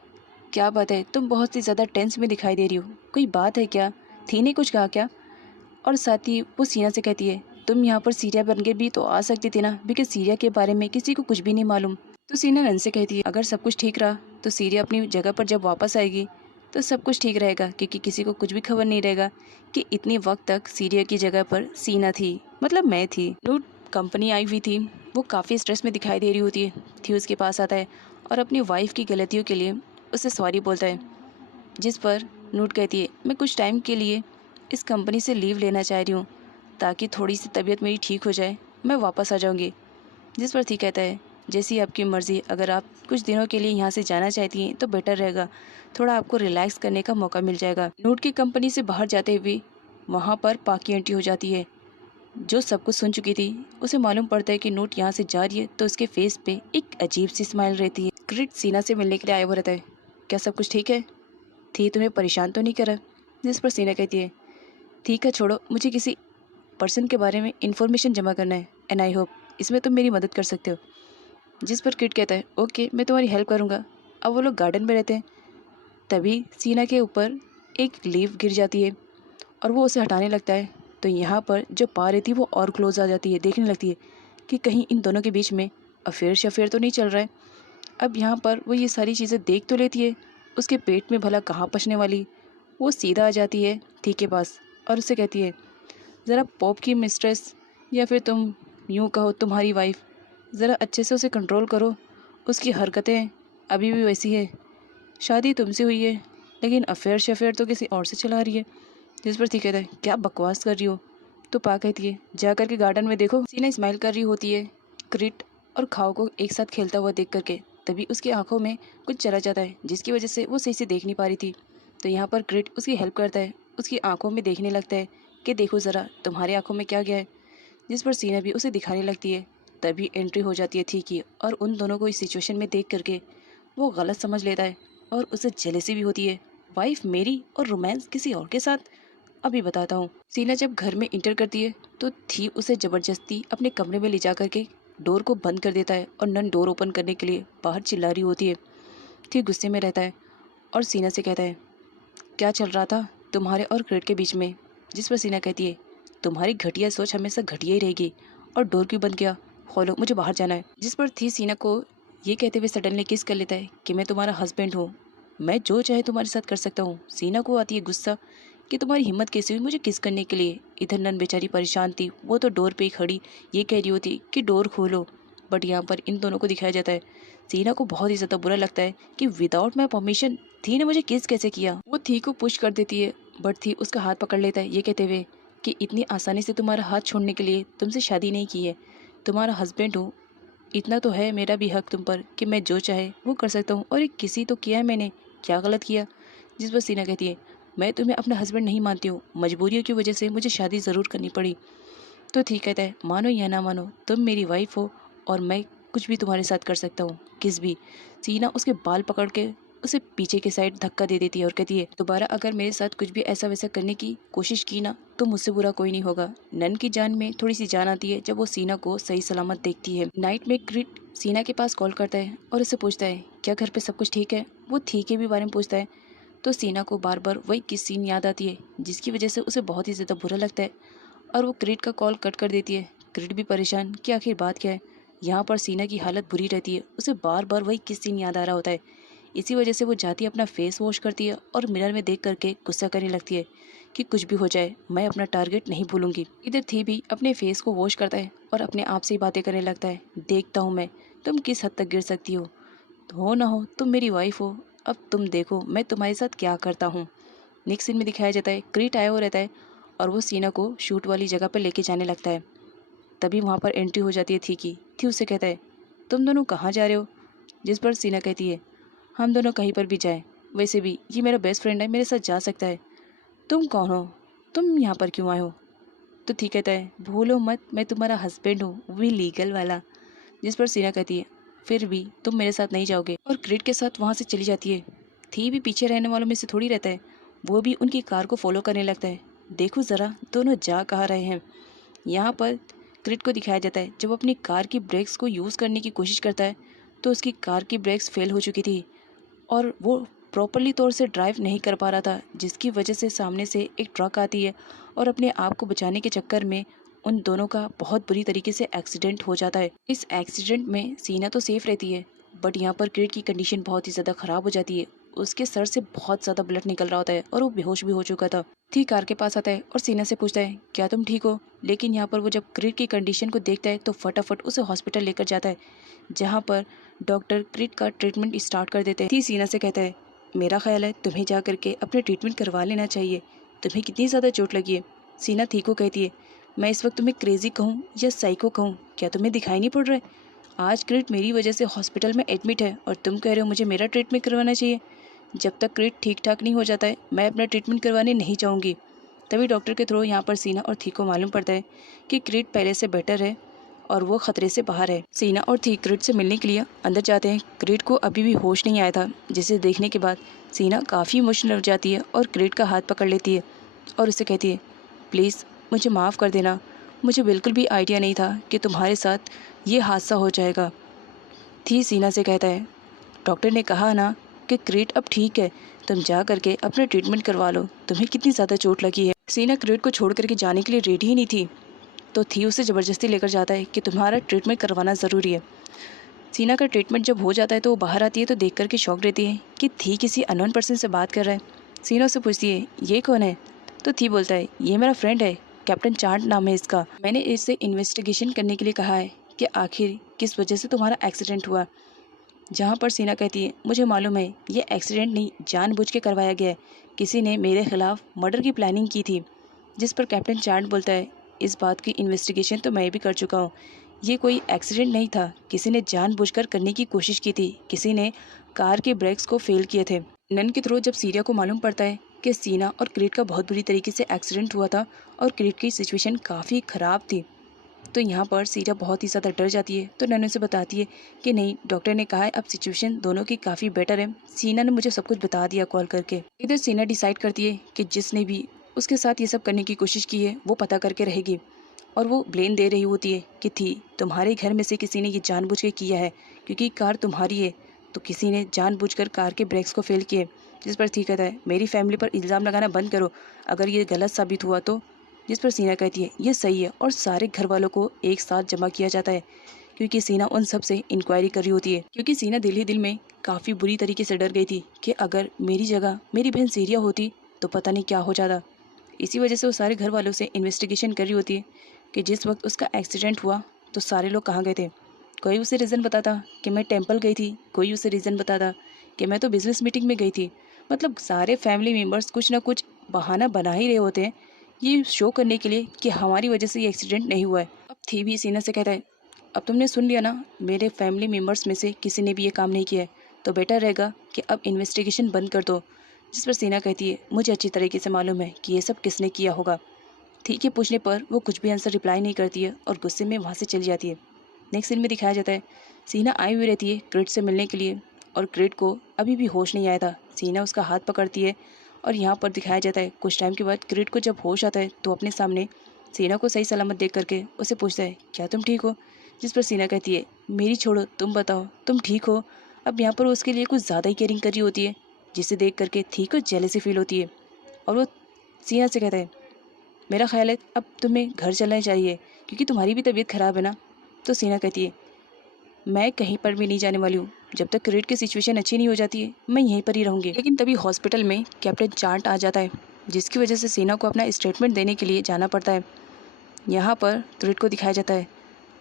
क्या बात है, तुम बहुत ही ज़्यादा टेंस में दिखाई दे रही हो, कोई बात है क्या? थी ने कुछ कहा क्या? और साथ ही वो सीना से कहती है, तुम यहाँ पर सीरिया बन के भी तो आ सकती थी ना, बिकॉज सीरिया के बारे में किसी को कुछ भी नहीं मालूम। तो सीना नन से कहती है, अगर सब कुछ ठीक रहा तो सीरिया अपनी जगह पर जब वापस आएगी तो सब कुछ ठीक रहेगा, क्योंकि किसी को कुछ भी खबर नहीं रहेगा कि इतनी वक्त तक सीरिया की जगह पर सीना थी, मतलब मैं थी। नूट कंपनी आई हुई थी, वो काफ़ी स्ट्रेस में दिखाई दे रही होती है। थी उसके पास आता है और अपनी वाइफ की गलतियों के लिए उसे सॉरी बोलता है। जिस पर नूट कहती है, मैं कुछ टाइम के लिए इस कंपनी से लीव लेना चाह रही हूँ ताकि थोड़ी सी तबीयत मेरी ठीक हो जाए, मैं वापस आ जाऊँगी। जिस पर थी कहता है, जैसी आपकी मर्ज़ी, अगर आप कुछ दिनों के लिए यहाँ से जाना चाहती हैं तो बेटर रहेगा, थोड़ा आपको रिलैक्स करने का मौका मिल जाएगा। नूट की कंपनी से बाहर जाते हुए वहाँ पर पाक की एंट्री हो जाती है, जो सब कुछ सुन चुकी थी। उसे मालूम पड़ता है कि नूट यहाँ से जा रही है तो उसके फेस पे एक अजीब सी स्माइल रहती है। क्रिट सीना से मिलने के लिए आया हुआ रहता है, क्या सब कुछ ठीक है? थी तुम्हें परेशान तो नहीं करा? जिस पर सीना कहती है, ठीक है छोड़ो, मुझे किसी पर्सन के बारे में इंफॉर्मेशन जमा करना है एंड आई होप इसमें तुम मेरी मदद कर सकते हो। जिस पर क्रिट कहता है, ओके मैं तुम्हारी हेल्प करूँगा। अब वो लोग गार्डन में रहते हैं, तभी सीना के ऊपर एक लीफ गिर जाती है और वो उसे हटाने लगता है। तो यहाँ पर जो पा रही थी वो और क्लोज आ जाती है, देखने लगती है कि कहीं इन दोनों के बीच में अफेयर शफेयर तो नहीं चल रहा है। अब यहाँ पर वो ये सारी चीज़ें देख तो लेती है, उसके पेट में भला कहाँ पचने वाली। वो सीधा आ जाती है थी के पास और उससे कहती है, ज़रा पॉप की मिस्ट्रेस, या फिर तुम यूँ कहो तुम्हारी वाइफ, ज़रा अच्छे से उसे कंट्रोल करो। उसकी हरकतें अभी भी वैसी है, शादी तुमसे हुई है लेकिन अफेयर शफेयर तो किसी और से चला रही है। जिस पर थी कहता है, क्या बकवास कर रही हो? तो पा कहती है, जा करके गार्डन में देखो। सीना स्माइल कर रही होती है क्रिट और खाओ को एक साथ खेलता हुआ देख करके। तभी उसकी आंखों में कुछ चला जाता है जिसकी वजह से वो सही से देख नहीं पा रही थी। तो यहाँ पर क्रिट उसकी हेल्प करता है, उसकी आंखों में देखने लगता है कि देखो ज़रा तुम्हारी आंखों में क्या गया है। जिस पर सीना भी उसे दिखाने लगती है। तभी एंट्री हो जाती है थी की, और उन दोनों को इस सिचुएशन में देख करके वो गलत समझ लेता है और उसे जेलेसी भी होती है। वाइफ मेरी और रोमांस किसी और के साथ, अभी बताता हूँ। सीना जब घर में इंटर करती है तो थी उसे ज़बरदस्ती अपने कमरे में ले जा करके डोर को बंद कर देता है और नन डोर ओपन करने के लिए बाहर चिल्ला रही होती है। थी गुस्से में रहता है और सीना से कहता है, क्या चल रहा था तुम्हारे और क्रेड के बीच में? जिस पर सीना कहती है, तुम्हारी घटिया सोच हमेशा घटिया ही रहेगी, और डोर क्यों बंद किया? खोलो, मुझे बाहर जाना है। जिस पर थी सीना को ये कहते हुए सडनली किस कर लेता है कि मैं तुम्हारा हस्बैंड हूँ, मैं जो चाहे तुम्हारे साथ कर सकता हूँ। सीना को आती है गुस्सा कि तुम्हारी हिम्मत कैसे हुई मुझे किस करने के लिए। इधर नन बेचारी परेशान थी, वो तो डोर पे ही खड़ी ये कह रही होती कि डोर खोलो, बट यहाँ पर इन दोनों को दिखाया जाता है। सीना को बहुत ही ज़्यादा बुरा लगता है कि विदाउट माई परमिशन थी ने मुझे किस कैसे किया। वो थी को पुश कर देती है, बट थी उसका हाथ पकड़ लेता है ये कहते हुए कि इतनी आसानी से तुम्हारा हाथ छोड़ने के लिए तुमसे शादी नहीं की है, तुम्हारा हस्बैंड हूँ, इतना तो है मेरा भी हक तुम पर कि मैं जो चाहे वो कर सकता हूँ। और एक किसी तो किया है मैंने, क्या गलत किया? जिस पर सीना कहती है, मैं तुम्हें अपना हस्बैंड नहीं मानती हूँ, मजबूरियों की वजह से मुझे शादी ज़रूर करनी पड़ी। तो ठीक कहता है, मानो या ना मानो तुम मेरी वाइफ हो और मैं कुछ भी तुम्हारे साथ कर सकता हूँ, किस भी। सीना उसके बाल पकड़ के उसे पीछे की साइड धक्का दे देती है और कहती है, दोबारा अगर मेरे साथ कुछ भी ऐसा वैसा करने की कोशिश की ना तो मुझसे बुरा कोई नहीं होगा। नन की जान में थोड़ी सी जान आती है जब वो सीना को सही सलामत देखती है। नाइट में क्रिट सीना के पास कॉल करता है और उससे पूछता है, क्या घर पे सब कुछ ठीक है? वो ठीक है भी बारे में पूछता है। तो सीना को बार बार वही किस सीन याद आती है जिसकी वजह से उसे बहुत ही ज़्यादा बुरा लगता है और वो क्रिट का कॉल कट कर देती है। क्रिट भी परेशान कि आखिर बात क्या है। यहाँ पर सीना की हालत बुरी रहती है, उसे बार बार वही किस सीन याद आ रहा होता है। इसी वजह से वो जाती है अपना फेस वॉश करती है और मिरर में देख करके गुस्सा करने लगती है कि कुछ भी हो जाए मैं अपना टारगेट नहीं भूलूंगी। इधर थी भी अपने फेस को वॉश करता है और अपने आप से ही बातें करने लगता है, देखता हूँ मैं तुम किस हद तक गिर सकती हो ना हो तुम मेरी वाइफ हो, अब तुम देखो मैं तुम्हारे साथ क्या करता हूँ। नेक्स्ट सीन में दिखाया जाता है क्रीट आया हुआ रहता है और वो सीना को शूट वाली जगह पर लेके जाने लगता है। तभी वहाँ पर एंट्री हो जाती है थी की। थी उससे कहता है, तुम दोनों कहाँ जा रहे हो? जिस पर सीना कहती है, हम दोनों कहीं पर भी जाएं, वैसे भी ये मेरा बेस्ट फ्रेंड है, मेरे साथ जा सकता है। तुम कौन हो? तुम यहाँ पर क्यों आए हो? तो ठीक कहता है, भूलो मत मैं तुम्हारा हस्बैंड हूँ, वो भी लीगल वाला। जिस पर सीना कहती है, फिर भी तुम मेरे साथ नहीं जाओगे, और क्रिट के साथ वहाँ से चली जाती है। थी भी पीछे रहने वालों में से थोड़ी रहता है, वो भी उनकी कार को फॉलो करने लगता है। देखो ज़रा दोनों जा कहाँ रहे हैं। यहाँ पर क्रिट को दिखाया जाता है जब अपनी कार की ब्रेक्स को यूज़ करने की कोशिश करता है तो उसकी कार की ब्रेक्स फेल हो चुकी थी और वो प्रॉपरली तौर से ड्राइव नहीं कर पा रहा था, जिसकी वजह से सामने से एक ट्रक आती है और अपने आप को बचाने के चक्कर में उन दोनों का बहुत बुरी तरीके से एक्सीडेंट हो जाता है। इस एक्सीडेंट में सीना तो सेफ रहती है, बट यहाँ पर क्रिट की कंडीशन बहुत ही ज़्यादा ख़राब हो जाती है। उसके सर से बहुत ज़्यादा ब्लड निकल रहा होता है और वो बेहोश भी हो चुका था। थी कार के पास आता है और सीना से पूछता है, क्या तुम ठीक हो? लेकिन यहाँ पर वो जब क्रिट की कंडीशन को देखता है तो फटाफट उसे हॉस्पिटल लेकर जाता है, जहाँ पर डॉक्टर क्रिट का ट्रीटमेंट स्टार्ट कर देते हैं। थी सीना से कहता है, मेरा ख्याल है तुम्हें जा करके अपने ट्रीटमेंट करवा लेना चाहिए, तुम्हें कितनी ज़्यादा चोट लगी है। सीना ठीक को कहती है, मैं इस वक्त तुम्हें क्रेजी कहूँ या साइको कहूँ, क्या तुम्हें दिखाई नहीं पड़ रहा है? आज क्रिट मेरी वजह से हॉस्पिटल में एडमिट है और तुम कह रहे हो मुझे मेरा ट्रीटमेंट करवाना चाहिए। जब तक क्रिट ठीक ठाक नहीं हो जाता है मैं अपना ट्रीटमेंट करवाने नहीं चाहूँगी। तभी डॉक्टर के थ्रू यहाँ पर सीना और थी को मालूम पड़ता है कि क्रिट पहले से बेटर है और वो खतरे से बाहर है। सीना और थी क्रिट से मिलने के लिए अंदर जाते हैं। क्रिट को अभी भी होश नहीं आया था, जिसे देखने के बाद सीना काफ़ी इमोशनल हो जाती है और क्रिट का हाथ पकड़ लेती है और उसे कहती है, प्लीज़ मुझे माफ़ कर देना, मुझे बिल्कुल भी आइडिया नहीं था कि तुम्हारे साथ ये हादसा हो जाएगा। थी सीना से कहता है, डॉक्टर ने कहा ना कि क्रिट अब ठीक है, तुम जा करके अपना ट्रीटमेंट करवा लो, तुम्हें कितनी ज़्यादा चोट लगी है। सीना क्रिट को छोड़ करके जाने के लिए रेडी ही नहीं थी, तो थी उसे ज़बरदस्ती लेकर जाता है कि तुम्हारा ट्रीटमेंट करवाना ज़रूरी है। सीना का ट्रीटमेंट जब हो जाता है तो वो बाहर आती है तो देख करके शॉक रहती है कि थी किसी अननोन पर्सन से बात कर रहा है। सीना से पूछती है, ये कौन है? तो थी बोलता है, ये मेरा फ्रेंड है, कैप्टन चार्ट नाम है इसका। मैंने इससे इन्वेस्टिगेशन करने के लिए कहा है कि आखिर किस वजह से तुम्हारा एक्सीडेंट हुआ। जहाँ पर सीना कहती है, मुझे मालूम है ये एक्सीडेंट नहीं जानबूझ के करवाया गया है, किसी ने मेरे खिलाफ मर्डर की प्लानिंग की थी। जिस पर कैप्टन चार्ट बोलता है, इस बात की इन्वेस्टिगेशन तो मैं भी कर चुका हूँ, ये कोई एक्सीडेंट नहीं था, किसी ने जानबूझकर करने की कोशिश की थी, किसी ने कार के ब्रेक्स को फेल किए थे। नन के थ्रू जब सीरिया को मालूम पड़ता है कि सीना और क्रिट का बहुत बुरी तरीके से एक्सीडेंट हुआ था और क्रिट की सिचुएशन काफ़ी ख़राब थी, तो यहाँ पर सीरिया बहुत ही ज़्यादा डर जाती है। तो नन उसे बताती है कि नहीं, डॉक्टर ने कहा है अब सिचुएशन दोनों की काफ़ी बेटर है, सीना ने मुझे सब कुछ बता दिया कॉल करके। इधर सीना डिसाइड करती है कि जिसने भी उसके साथ ये सब करने की कोशिश की है वो पता करके रहेगी, और वो ब्लेम दे रही होती है कि थी तुम्हारे घर में से किसी ने ये जानबूझ के किया है, क्योंकि कार तुम्हारी है तो किसी ने जानबूझकर कार के ब्रेक्स को फेल किए। जिस पर थी कहता है, मेरी फैमिली पर इल्ज़ाम लगाना बंद करो, अगर ये गलत साबित हुआ तो। जिस पर सीना कहती है, ये सही है, और सारे घर वालों को एक साथ जमा किया जाता है, क्योंकि सीना उन सब से इंक्वायरी कर रही होती है। क्योंकि सीना दिल ही दिल में काफ़ी बुरी तरीके से डर गई थी कि अगर मेरी जगह मेरी बहन सीरिया होती तो पता नहीं क्या हो जाता। इसी वजह से वो सारे घर वालों से इन्वेस्टिगेशन कर रही होती है कि जिस वक्त उसका एक्सीडेंट हुआ तो सारे लोग कहाँ गए थे। कोई उसे रीज़न बताता कि मैं टेंपल गई थी, कोई उसे रीज़न बताता कि मैं तो बिज़नेस मीटिंग में गई थी। मतलब सारे फैमिली मेम्बर्स कुछ ना कुछ बहाना बना ही रहे होते हैं ये शो करने के लिए कि हमारी वजह से ये एक्सीडेंट नहीं हुआ है। अब थी भी सीना से कहता है, अब तुमने सुन लिया ना, मेरे फैमिली मेम्बर्स में से किसी ने भी ये काम नहीं किया है, तो बेटर रहेगा कि अब इन्वेस्टिगेशन बंद कर दो। जिस पर सीना कहती है, मुझे अच्छी तरीके से मालूम है कि ये सब किसने किया होगा। ठीक है पूछने पर वो कुछ भी आंसर रिप्लाई नहीं करती है और गुस्से में वहाँ से चली जाती है। नेक्स्ट सीन में दिखाया जाता है, सीना आई हुई रहती है क्रिट से मिलने के लिए, और क्रिट को अभी भी होश नहीं आया था। सीना उसका हाथ पकड़ती है और यहाँ पर दिखाया जाता है कुछ टाइम के बाद क्रिट को जब होश आता है तो अपने सामने सीना को सही सलामत देख करके उसे पूछता है, क्या तुम ठीक हो? जिस पर सीना कहती है, मेरी छोड़ो, तुम बताओ तुम ठीक हो। अब यहाँ पर उसके लिए कुछ ज़्यादा ही केयरिंग कर रही होती है, जिसे देख करके थी को जेलसी फील होती है, और वो सीना से कहता है, मेरा ख्याल है अब तुम्हें घर चलना चाहिए क्योंकि तुम्हारी भी तबीयत ख़राब है ना। तो सीना कहती है, मैं कहीं पर भी नहीं जाने वाली हूँ, जब तक क्रिट की सिचुएशन अच्छी नहीं हो जाती है मैं यहीं पर ही रहूँगी। लेकिन तभी हॉस्पिटल में कैप्टन चार्ट आ जाता है, जिसकी वजह से सीना को अपना स्टेटमेंट देने के लिए जाना पड़ता है। यहाँ पर क्रिट को दिखाया जाता है,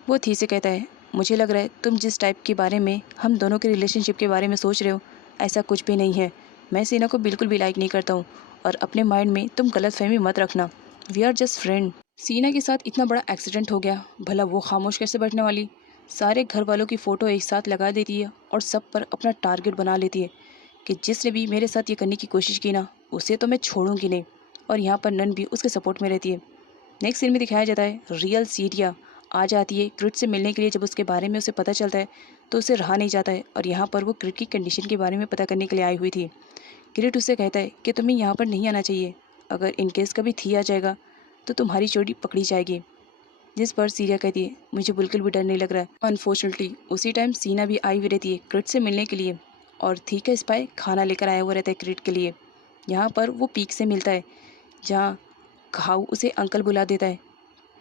वो थी से कहता है, मुझे लग रहा है तुम जिस टाइप के बारे में हम दोनों के रिलेशनशिप के बारे में सोच रहे हो ऐसा कुछ भी नहीं है। मैं सीना को बिल्कुल भी लाइक नहीं करता हूँ, और अपने माइंड में तुम गलतफहमी मत रखना, वी आर जस्ट फ्रेंड। सीना के साथ इतना बड़ा एक्सीडेंट हो गया, भला वो खामोश कैसे बैठने वाली। सारे घर वालों की फ़ोटो एक साथ लगा देती है और सब पर अपना टारगेट बना लेती है कि जिसने भी मेरे साथ ये करने की कोशिश की ना उसे तो मैं छोड़ूंगी नहीं। और यहाँ पर नन भी उसके सपोर्ट में रहती है। नेक्स्ट सीन में दिखाया जाता है, रियल सीरिया आ जाती है क्रिट से मिलने के लिए। जब उसके बारे में उसे पता चलता है तो उसे रहा नहीं जाता है, और यहाँ पर वो क्रिट की कंडीशन के बारे में पता करने के लिए आई हुई थी। क्रिट उससे कहता है कि तुम्हें यहाँ पर नहीं आना चाहिए, अगर इनकेस कभी थी आ जाएगा तो तुम्हारी चोरी पकड़ी जाएगी। जिस पर सीरिया कहती है, मुझे बिल्कुल भी डर नहीं लग रहा है। अनफॉर्चुनेटली उसी टाइम सीना भी आई हुई रहती है क्रिट से मिलने के लिए, और थी का स्पाई खाना लेकर आया हुआ रहता है क्रिट के लिए। यहाँ पर वो पीक से मिलता है जहाँ खाऊ उसे अंकल बुला देता है।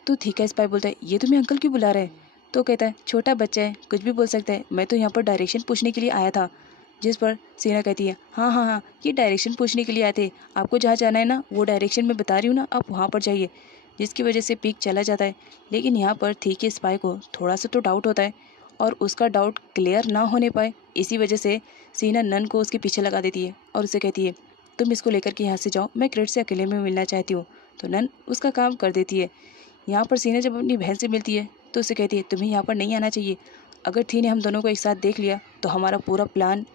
तो थी का स्पाई बोलता है, ये तुम्हें अंकल क्यों बुला रहे हैं? तो कहता है, छोटा बच्चा है कुछ भी बोल सकता है, मैं तो यहाँ पर डायरेक्शन पूछने के लिए आया था। जिस पर सीना कहती है, हाँ हाँ हाँ, ये डायरेक्शन पूछने के लिए आए थे, आपको जहाँ जाना है ना वो डायरेक्शन मैं बता रही हूँ ना, आप वहाँ पर जाइए। जिसकी वजह से पीक चला जाता है। लेकिन यहाँ पर थी के स्पाई को थोड़ा सा तो डाउट होता है, और उसका डाउट क्लियर ना होने पाए इसी वजह से सीना नन को उसके पीछे लगा देती है और उसे कहती है तुम इसको लेकर के यहाँ से जाओ, मैं क्रिड से अकेले में मिलना चाहती हूँ। तो नन उसका काम कर देती है। यहाँ पर सीना जब अपनी बहन से मिलती है तो उसे कहती है तुम्हें यहाँ पर नहीं आना चाहिए। अगर थी ने हम दोनों को एक साथ देख लिया तो हमारा पूरा प्लान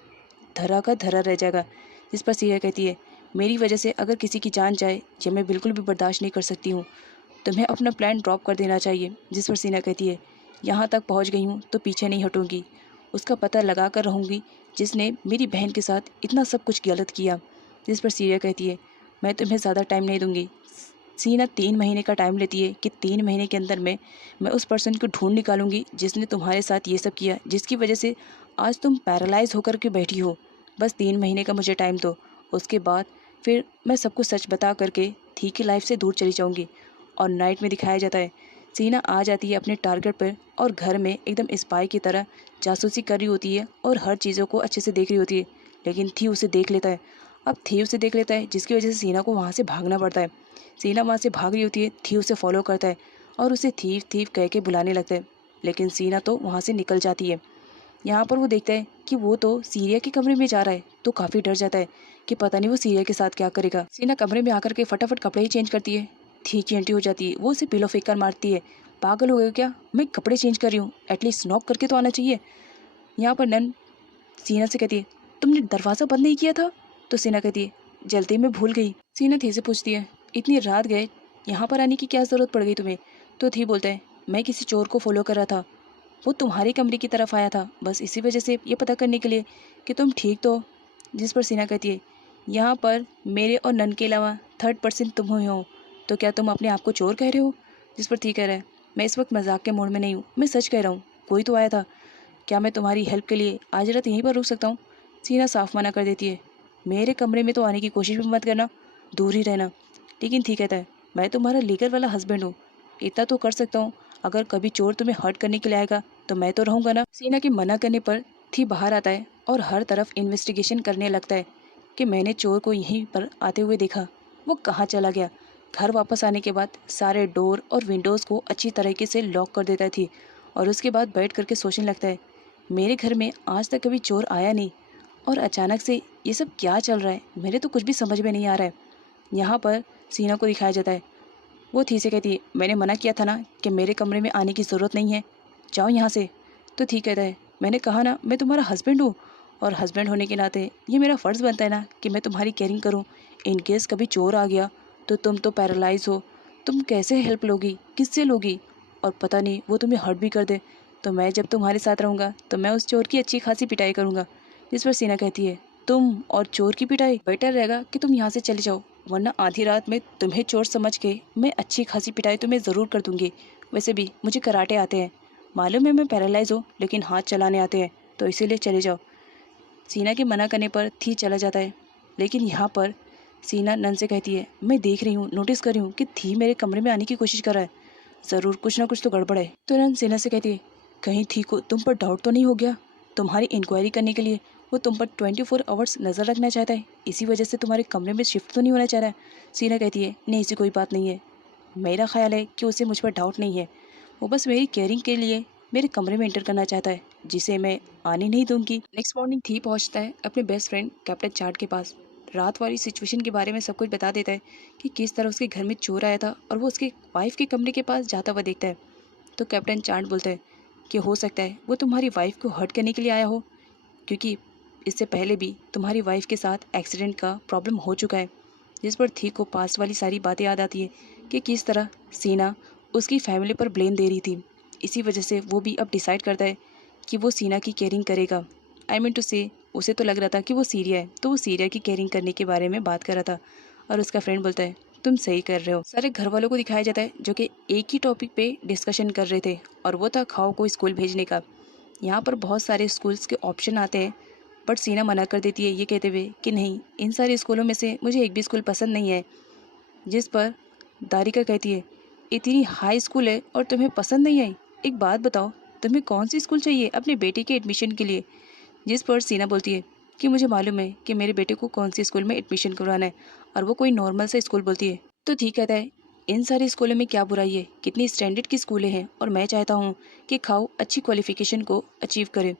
धरा का धरा रह जाएगा। जिस पर सीना कहती है मेरी वजह से अगर किसी की जान जाए ये मैं बिल्कुल भी बर्दाश्त नहीं कर सकती हूँ, तुम्हें अपना प्लान ड्रॉप कर देना चाहिए। जिस पर सीना कहती है यहाँ तक पहुँच गई हूँ तो पीछे नहीं हटूँगी, उसका पता लगा कर रहूँगी जिसने मेरी बहन के साथ इतना सब कुछ गलत किया। जिस पर सीरिया कहती है मैं तुम्हें ज़्यादा टाइम नहीं दूँगी। सीना 3 महीने का टाइम लेती है कि 3 महीने के अंदर में मैं उस पर्सन को ढूंढ निकालूंगी जिसने तुम्हारे साथ ये सब किया, जिसकी वजह से आज तुम पैरालाइज होकर के बैठी हो। बस 3 महीने का मुझे टाइम दो, उसके बाद फिर मैं सबको सच बता करके थी की लाइफ से दूर चली जाऊंगी। और नाइट में दिखाया जाता है सीना आ जाती है अपने टारगेट पर और घर में एकदम स्पाई की तरह जासूसी कर रही होती है और हर चीज़ों को अच्छे से देख रही होती है। लेकिन थी उसे देख लेता है। अब थी उसे देख लेता है जिसकी वजह से सीना को वहाँ से भागना पड़ता है। सीना वहाँ से भाग रही होती है, थी उसे फॉलो करता है और उसे थीफ थीफ कह के बुलाने लगता है। लेकिन सीना तो वहाँ से निकल जाती है। यहाँ पर वो देखता है कि वो तो सीरिया के कमरे में जा रहा है तो काफ़ी डर जाता है कि पता नहीं वो सीरिया के साथ क्या करेगा। सीना कमरे में आकर के फटाफट कपड़े ही चेंज करती है। थी की एंट्री हो जाती है, वो उसे पिलो फेंक कर मारती है। पागल हो गए क्या, मैं कपड़े चेंज कर रही हूँ, एटलीस्ट नॉक करके तो आना चाहिए। यहाँ पर नन सीना से कहती है तुमने दरवाज़ा बंद नहीं किया था। तो सीना कहती है जल्दी में भूल गई। सीना थी से पूछती है इतनी रात गए यहाँ पर आने की क्या ज़रूरत पड़ गई तुम्हें। तो थी बोलता है मैं किसी चोर को फॉलो कर रहा था, वो तुम्हारे कमरे की तरफ आया था, बस इसी वजह से ये पता करने के लिए कि तुम ठीक तो हो। जिस पर सीना कहती है यहाँ पर मेरे और नन के अलावा थर्ड पर्सन तुम ही हो, तो क्या तुम अपने आप को चोर कह रहे हो। जिस पर थी कह रहा है मैं इस वक्त मजाक के मूड में नहीं हूँ, मैं सच कह रहा हूँ, कोई तो आया था, क्या मैं तुम्हारी हेल्प के लिए आज रात यहीं पर रुक सकता हूँ। सीना साफ मना कर देती है मेरे कमरे में तो आने की कोशिश भी मत करना, दूर ही रहना। लेकिन ठीक कहता है मैं तुम्हारा लीगल वाला हस्बैंड हूँ, इतना तो कर सकता हूँ, अगर कभी चोर तुम्हें हर्ट करने के लिए आएगा तो मैं तो रहूँगा ना। सीना के मना करने पर थी बाहर आता है और हर तरफ इन्वेस्टिगेशन करने लगता है कि मैंने चोर को यहीं पर आते हुए देखा, वो कहाँ चला गया। घर वापस आने के बाद सारे डोर और विंडोज़ को अच्छी तरीके से लॉक कर देता थी और उसके बाद बैठ करके सोचने लगता है मेरे घर में आज तक कभी चोर आया नहीं और अचानक से ये सब क्या चल रहा है, मेरे तो कुछ भी समझ में नहीं आ रहा है। यहाँ पर सीना को दिखाया जाता है, वो थी से कहती है मैंने मना किया था ना कि मेरे कमरे में आने की ज़रूरत नहीं है, जाओ यहाँ से। तो ठीक कहता है मैंने कहा ना मैं तुम्हारा हस्बैंड हूँ और हस्बैंड होने के नाते ये मेरा फ़र्ज़ बनता है ना कि मैं तुम्हारी केयरिंग करूँ। इन केस कभी चोर आ गया तो तुम तो पैरालाइज हो, तुम कैसे हेल्प लोगी, किससे लोगी, और पता नहीं वो तुम्हें हर्ट भी कर दे, तो मैं जब तुम्हारे साथ रहूँगा तो मैं उस चोर की अच्छी खासी पिटाई करूँगा। जिस पर सीना कहती है तुम और चोर की पिटाई, बेटर रहेगा कि तुम यहाँ से चले जाओ, वरना आधी रात में तुम्हें चोर समझ के मैं अच्छी खासी पिटाई तुम्हें ज़रूर कर दूँगी। वैसे भी मुझे कराटे आते हैं, मालूम है मैं पैरालाइज हूँ लेकिन हाथ चलाने आते हैं, तो इसीलिए चले जाओ। सीना के मना करने पर थी चला जाता है। लेकिन यहाँ पर सीना नन से कहती है मैं देख रही हूँ, नोटिस कर रही हूँ कि थी मेरे कमरे में आने की कोशिश कर रहा है, ज़रूर कुछ ना कुछ तो गड़बड़ है। तो नन सीना से कहती है कहीं थी को तुम पर डाउट तो नहीं हो गया, तुम्हारी इंक्वायरी करने के लिए वो तुम पर 24 आवर्स नज़र रखना चाहता है, इसी वजह से तुम्हारे कमरे में शिफ्ट तो नहीं होना चाह रहा है। सीना कहती है नहीं ऐसी कोई बात नहीं है, मेरा ख्याल है कि उसे मुझ पर डाउट नहीं है, वो बस मेरी केयरिंग के लिए मेरे कमरे में एंटर करना चाहता है जिसे मैं आने नहीं दूंगी। नेक्स्ट मॉर्निंग थी पहुंचता है अपने बेस्ट फ्रेंड कैप्टन चार्ट के पास, रात वाली सिचुएशन के बारे में सब कुछ बता देता है कि किस तरह उसके घर में चोर आया था और वो उसके वाइफ के कमरे के पास जाता हुआ देखता है। तो कैप्टन चार्ट बोलता है कि हो सकता है वो तुम्हारी वाइफ को हर्ट करने के लिए आया हो, क्योंकि इससे पहले भी तुम्हारी वाइफ के साथ एक्सीडेंट का प्रॉब्लम हो चुका है। जिस पर थी को पास्ट वाली सारी बातें याद आती है कि किस तरह सीना उसकी फैमिली पर ब्लेम दे रही थी, इसी वजह से वो भी अब डिसाइड करता है कि वो सीना की केयरिंग करेगा। आई मीन टू से उसे तो लग रहा था कि वो सीरिया है तो वो सीरिया की केयरिंग करने के बारे में बात कर रहा था और उसका फ्रेंड बोलता है तुम सही कर रहे हो। सारे घर वालों को दिखाया जाता है जो कि एक ही टॉपिक पे डिस्कशन कर रहे थे और वो था खाओ को स्कूल भेजने का। यहाँ पर बहुत सारे स्कूल्स के ऑप्शन आते हैं बट सीना मना कर देती है ये कहते हुए कि नहीं, इन सारे स्कूलों में से मुझे एक भी स्कूल पसंद नहीं है। जिस पर दारिका कहती है इतनी हाई स्कूल है और तुम्हें पसंद नहीं आई, एक बात बताओ तुम्हें कौन सी स्कूल चाहिए अपने बेटे के एडमिशन के लिए। जिस पर सीना बोलती है कि मुझे मालूम है कि मेरे बेटे को कौन सी स्कूल में एडमिशन करवाना है और वो कोई नॉर्मल सा स्कूल बोलती है। तो ठीक कहता है इन सारी स्कूलों में क्या बुराई है, कितनी स्टैंडर्ड की स्कूलें हैं और मैं चाहता हूँ कि खाओ अच्छी क्वालिफिकेशन को अचीव करे।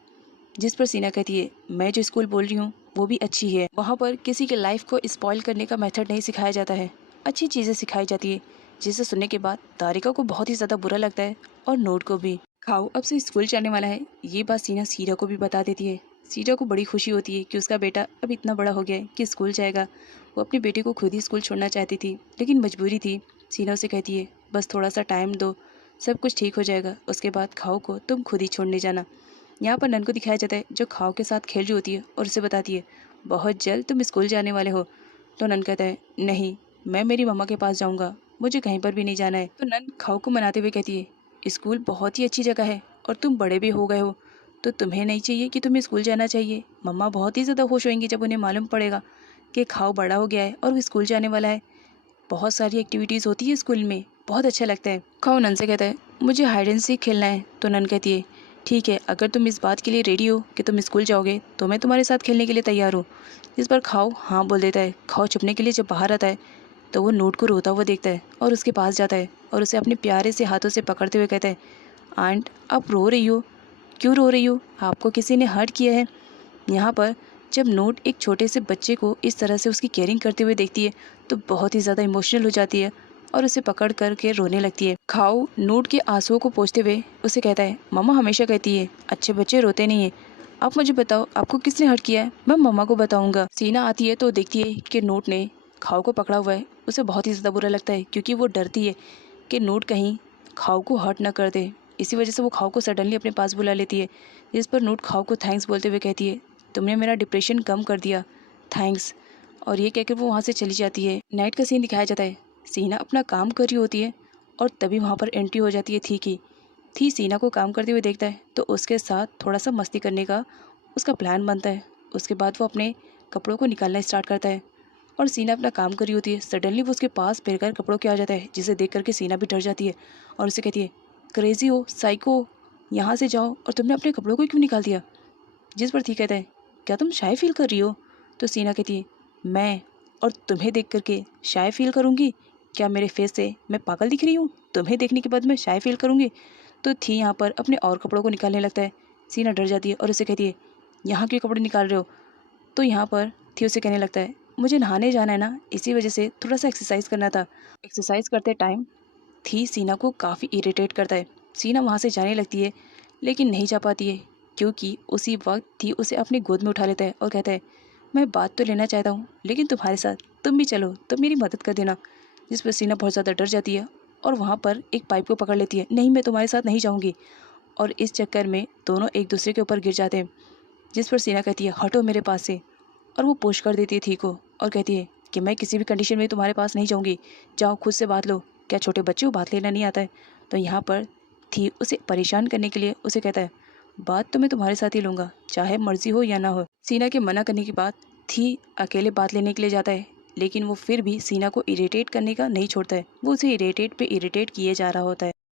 जिस पर सीना कहती है, मैं जो स्कूल बोल रही हूँ वो भी अच्छी है, वहाँ पर किसी के लाइफ को स्पॉइल करने का मेथड नहीं सिखाया जाता है, अच्छी चीज़ें सिखाई जाती है। जिसे सुनने के बाद तारिका को बहुत ही ज़्यादा बुरा लगता है और नोट को भी। खाओ अब से स्कूल जाने वाला है, ये बात सीना सीरा को भी बता देती है। सीरा को बड़ी खुशी होती है कि उसका बेटा अब इतना बड़ा हो गया है कि स्कूल जाएगा। वो अपने बेटे को खुद ही स्कूल छोड़ना चाहती थी, लेकिन मजबूरी थी। सीना उसे कहती है, बस थोड़ा सा टाइम दो, सब कुछ ठीक हो जाएगा, उसके बाद खाओ को तुम खुद ही छोड़ने जाना। यहाँ पर नन को दिखाया जाता है जो खाओ के साथ खेल रही होती है और उसे बताती है, बहुत जल्द तुम स्कूल जाने वाले हो। तो नन कहता है, नहीं, मैं मेरी मम्मा के पास जाऊँगा, मुझे कहीं पर भी नहीं जाना है। तो नन खाओ को मनाते हुए कहती है, स्कूल बहुत ही अच्छी जगह है और तुम बड़े भी हो गए हो, तो तुम्हें नहीं चाहिए कि तुम्हें स्कूल जाना चाहिए। मम्मा बहुत ही ज़्यादा खुश होंगी जब उन्हें मालूम पड़ेगा कि खाओ बड़ा हो गया है और वो स्कूल जाने वाला है। बहुत सारी एक्टिविटीज़ होती है स्कूल में, बहुत अच्छा लगता है। खाओ नन से कहता है, मुझे हाइड एंड सीक खेलना है। तो नन कहती है, ठीक है, अगर तुम इस बात के लिए रेडी हो कि तुम स्कूल जाओगे तो मैं तुम्हारे साथ खेलने के लिए तैयार हूँ। जिस पर खाओ हाँ बोल देता है। खाओ छुपने के लिए जब बाहर आता है तो वो नोट को रोता हुआ देखता है और उसके पास जाता है और उसे अपने प्यारे से हाथों से पकड़ते हुए कहता है, आंट आप रो रही हो, क्यों रो रही हो, आपको किसी ने हर्ट किया है। यहाँ पर जब नोट एक छोटे से बच्चे को इस तरह से उसकी केयरिंग करते हुए देखती है तो बहुत ही ज़्यादा इमोशनल हो जाती है और उसे पकड़ कर के रोने लगती है। खाओ नोट के आंसुओं को पोंछते हुए उसे कहता है, मम्मा हमेशा कहती है अच्छे बच्चे रोते नहीं हैं, आप मुझे बताओ आपको किसने हर्ट किया है, मैं मम्मा को बताऊंगा। सीना आती है तो देखती है कि नोट ने खाओ को पकड़ा हुआ है। उसे बहुत ही ज़्यादा बुरा लगता है क्योंकि वो डरती है कि नोट कहीं खाओ को हर्ट ना कर दे। इसी वजह से वो खाओ को सडनली अपने पास बुला लेती है, जिस पर नोट खाओ को थैंक्स बोलते हुए कहती है, तुमने मेरा डिप्रेशन कम कर दिया, थैंक्स। और ये कहकर वो वहाँ से चली जाती है। नाइट का सीन दिखाया जाता है। सीना अपना काम कर रही होती है और तभी वहाँ पर एंट्री हो जाती है थी की। थी सीना को काम करते हुए देखता है तो उसके साथ थोड़ा सा मस्ती करने का उसका प्लान बनता है। उसके बाद वो अपने कपड़ों को निकालना स्टार्ट करता है और सीना अपना काम कर रही होती है। सडनली वो उसके पास फिरकर कपड़ों के आ जाता है, जिसे देख करके सीना भी डर जाती है और उसे कहती है, क्रेजी हो, साइको, यहाँ से जाओ, और तुमने अपने कपड़ों को क्यों निकाल दिया। जिस पर थी कहता है, क्या तुम शाय फील कर रही हो। तो सीना कहती है, मैं और तुम्हें देख करके शाय फील करूँगी, क्या मेरे फेस से मैं पागल दिख रही हूँ, तुम्हें देखने के बाद मैं शाय फील करूँगी। तो थी यहाँ पर अपने और कपड़ों को निकालने लगता है। सीना डर जाती है और उसे कहती है, यहाँ क्यों कपड़े निकाल रहे हो। तो यहाँ पर थी उसे कहने लगता है, मुझे नहाने जाना है ना, इसी वजह से थोड़ा सा एक्सरसाइज करना था। एक्सरसाइज करते टाइम थी सीना को काफ़ी इरिटेट करता है। सीना वहाँ से जाने लगती है लेकिन नहीं जा पाती है क्योंकि उसी वक्त थी उसे अपनी गोद में उठा लेता है और कहता है, मैं बात तो लेना चाहता हूँ लेकिन तुम्हारे साथ, तुम भी चलो, तुम मेरी मदद कर देना। जिस पर सीना बहुत ज़्यादा डर जाती है और वहाँ पर एक पाइप को पकड़ लेती है, नहीं मैं तुम्हारे साथ नहीं जाऊँगी। और इस चक्कर में दोनों एक दूसरे के ऊपर गिर जाते हैं। जिस पर सीना कहती है, हटो मेरे पास से, और वो पुश कर देती है थी को और कहती है कि मैं किसी भी कंडीशन में तुम्हारे पास नहीं जाऊँगी, जाओ खुद से बात लो, क्या छोटे बच्चे को बात लेना नहीं आता है। तो यहाँ पर थी उसे परेशान करने के लिए उसे कहता है, बात तो मैं तुम्हारे साथ ही लूँगा, चाहे मर्जी हो या ना हो। सीना के मना करने के बाद थी अकेले बात लेने के लिए जाता है, लेकिन वो फिर भी सीना को इरिटेट करने का नहीं छोड़ता है। वो उसे इरिटेट पे इरिटेट किए जा रहा होता है।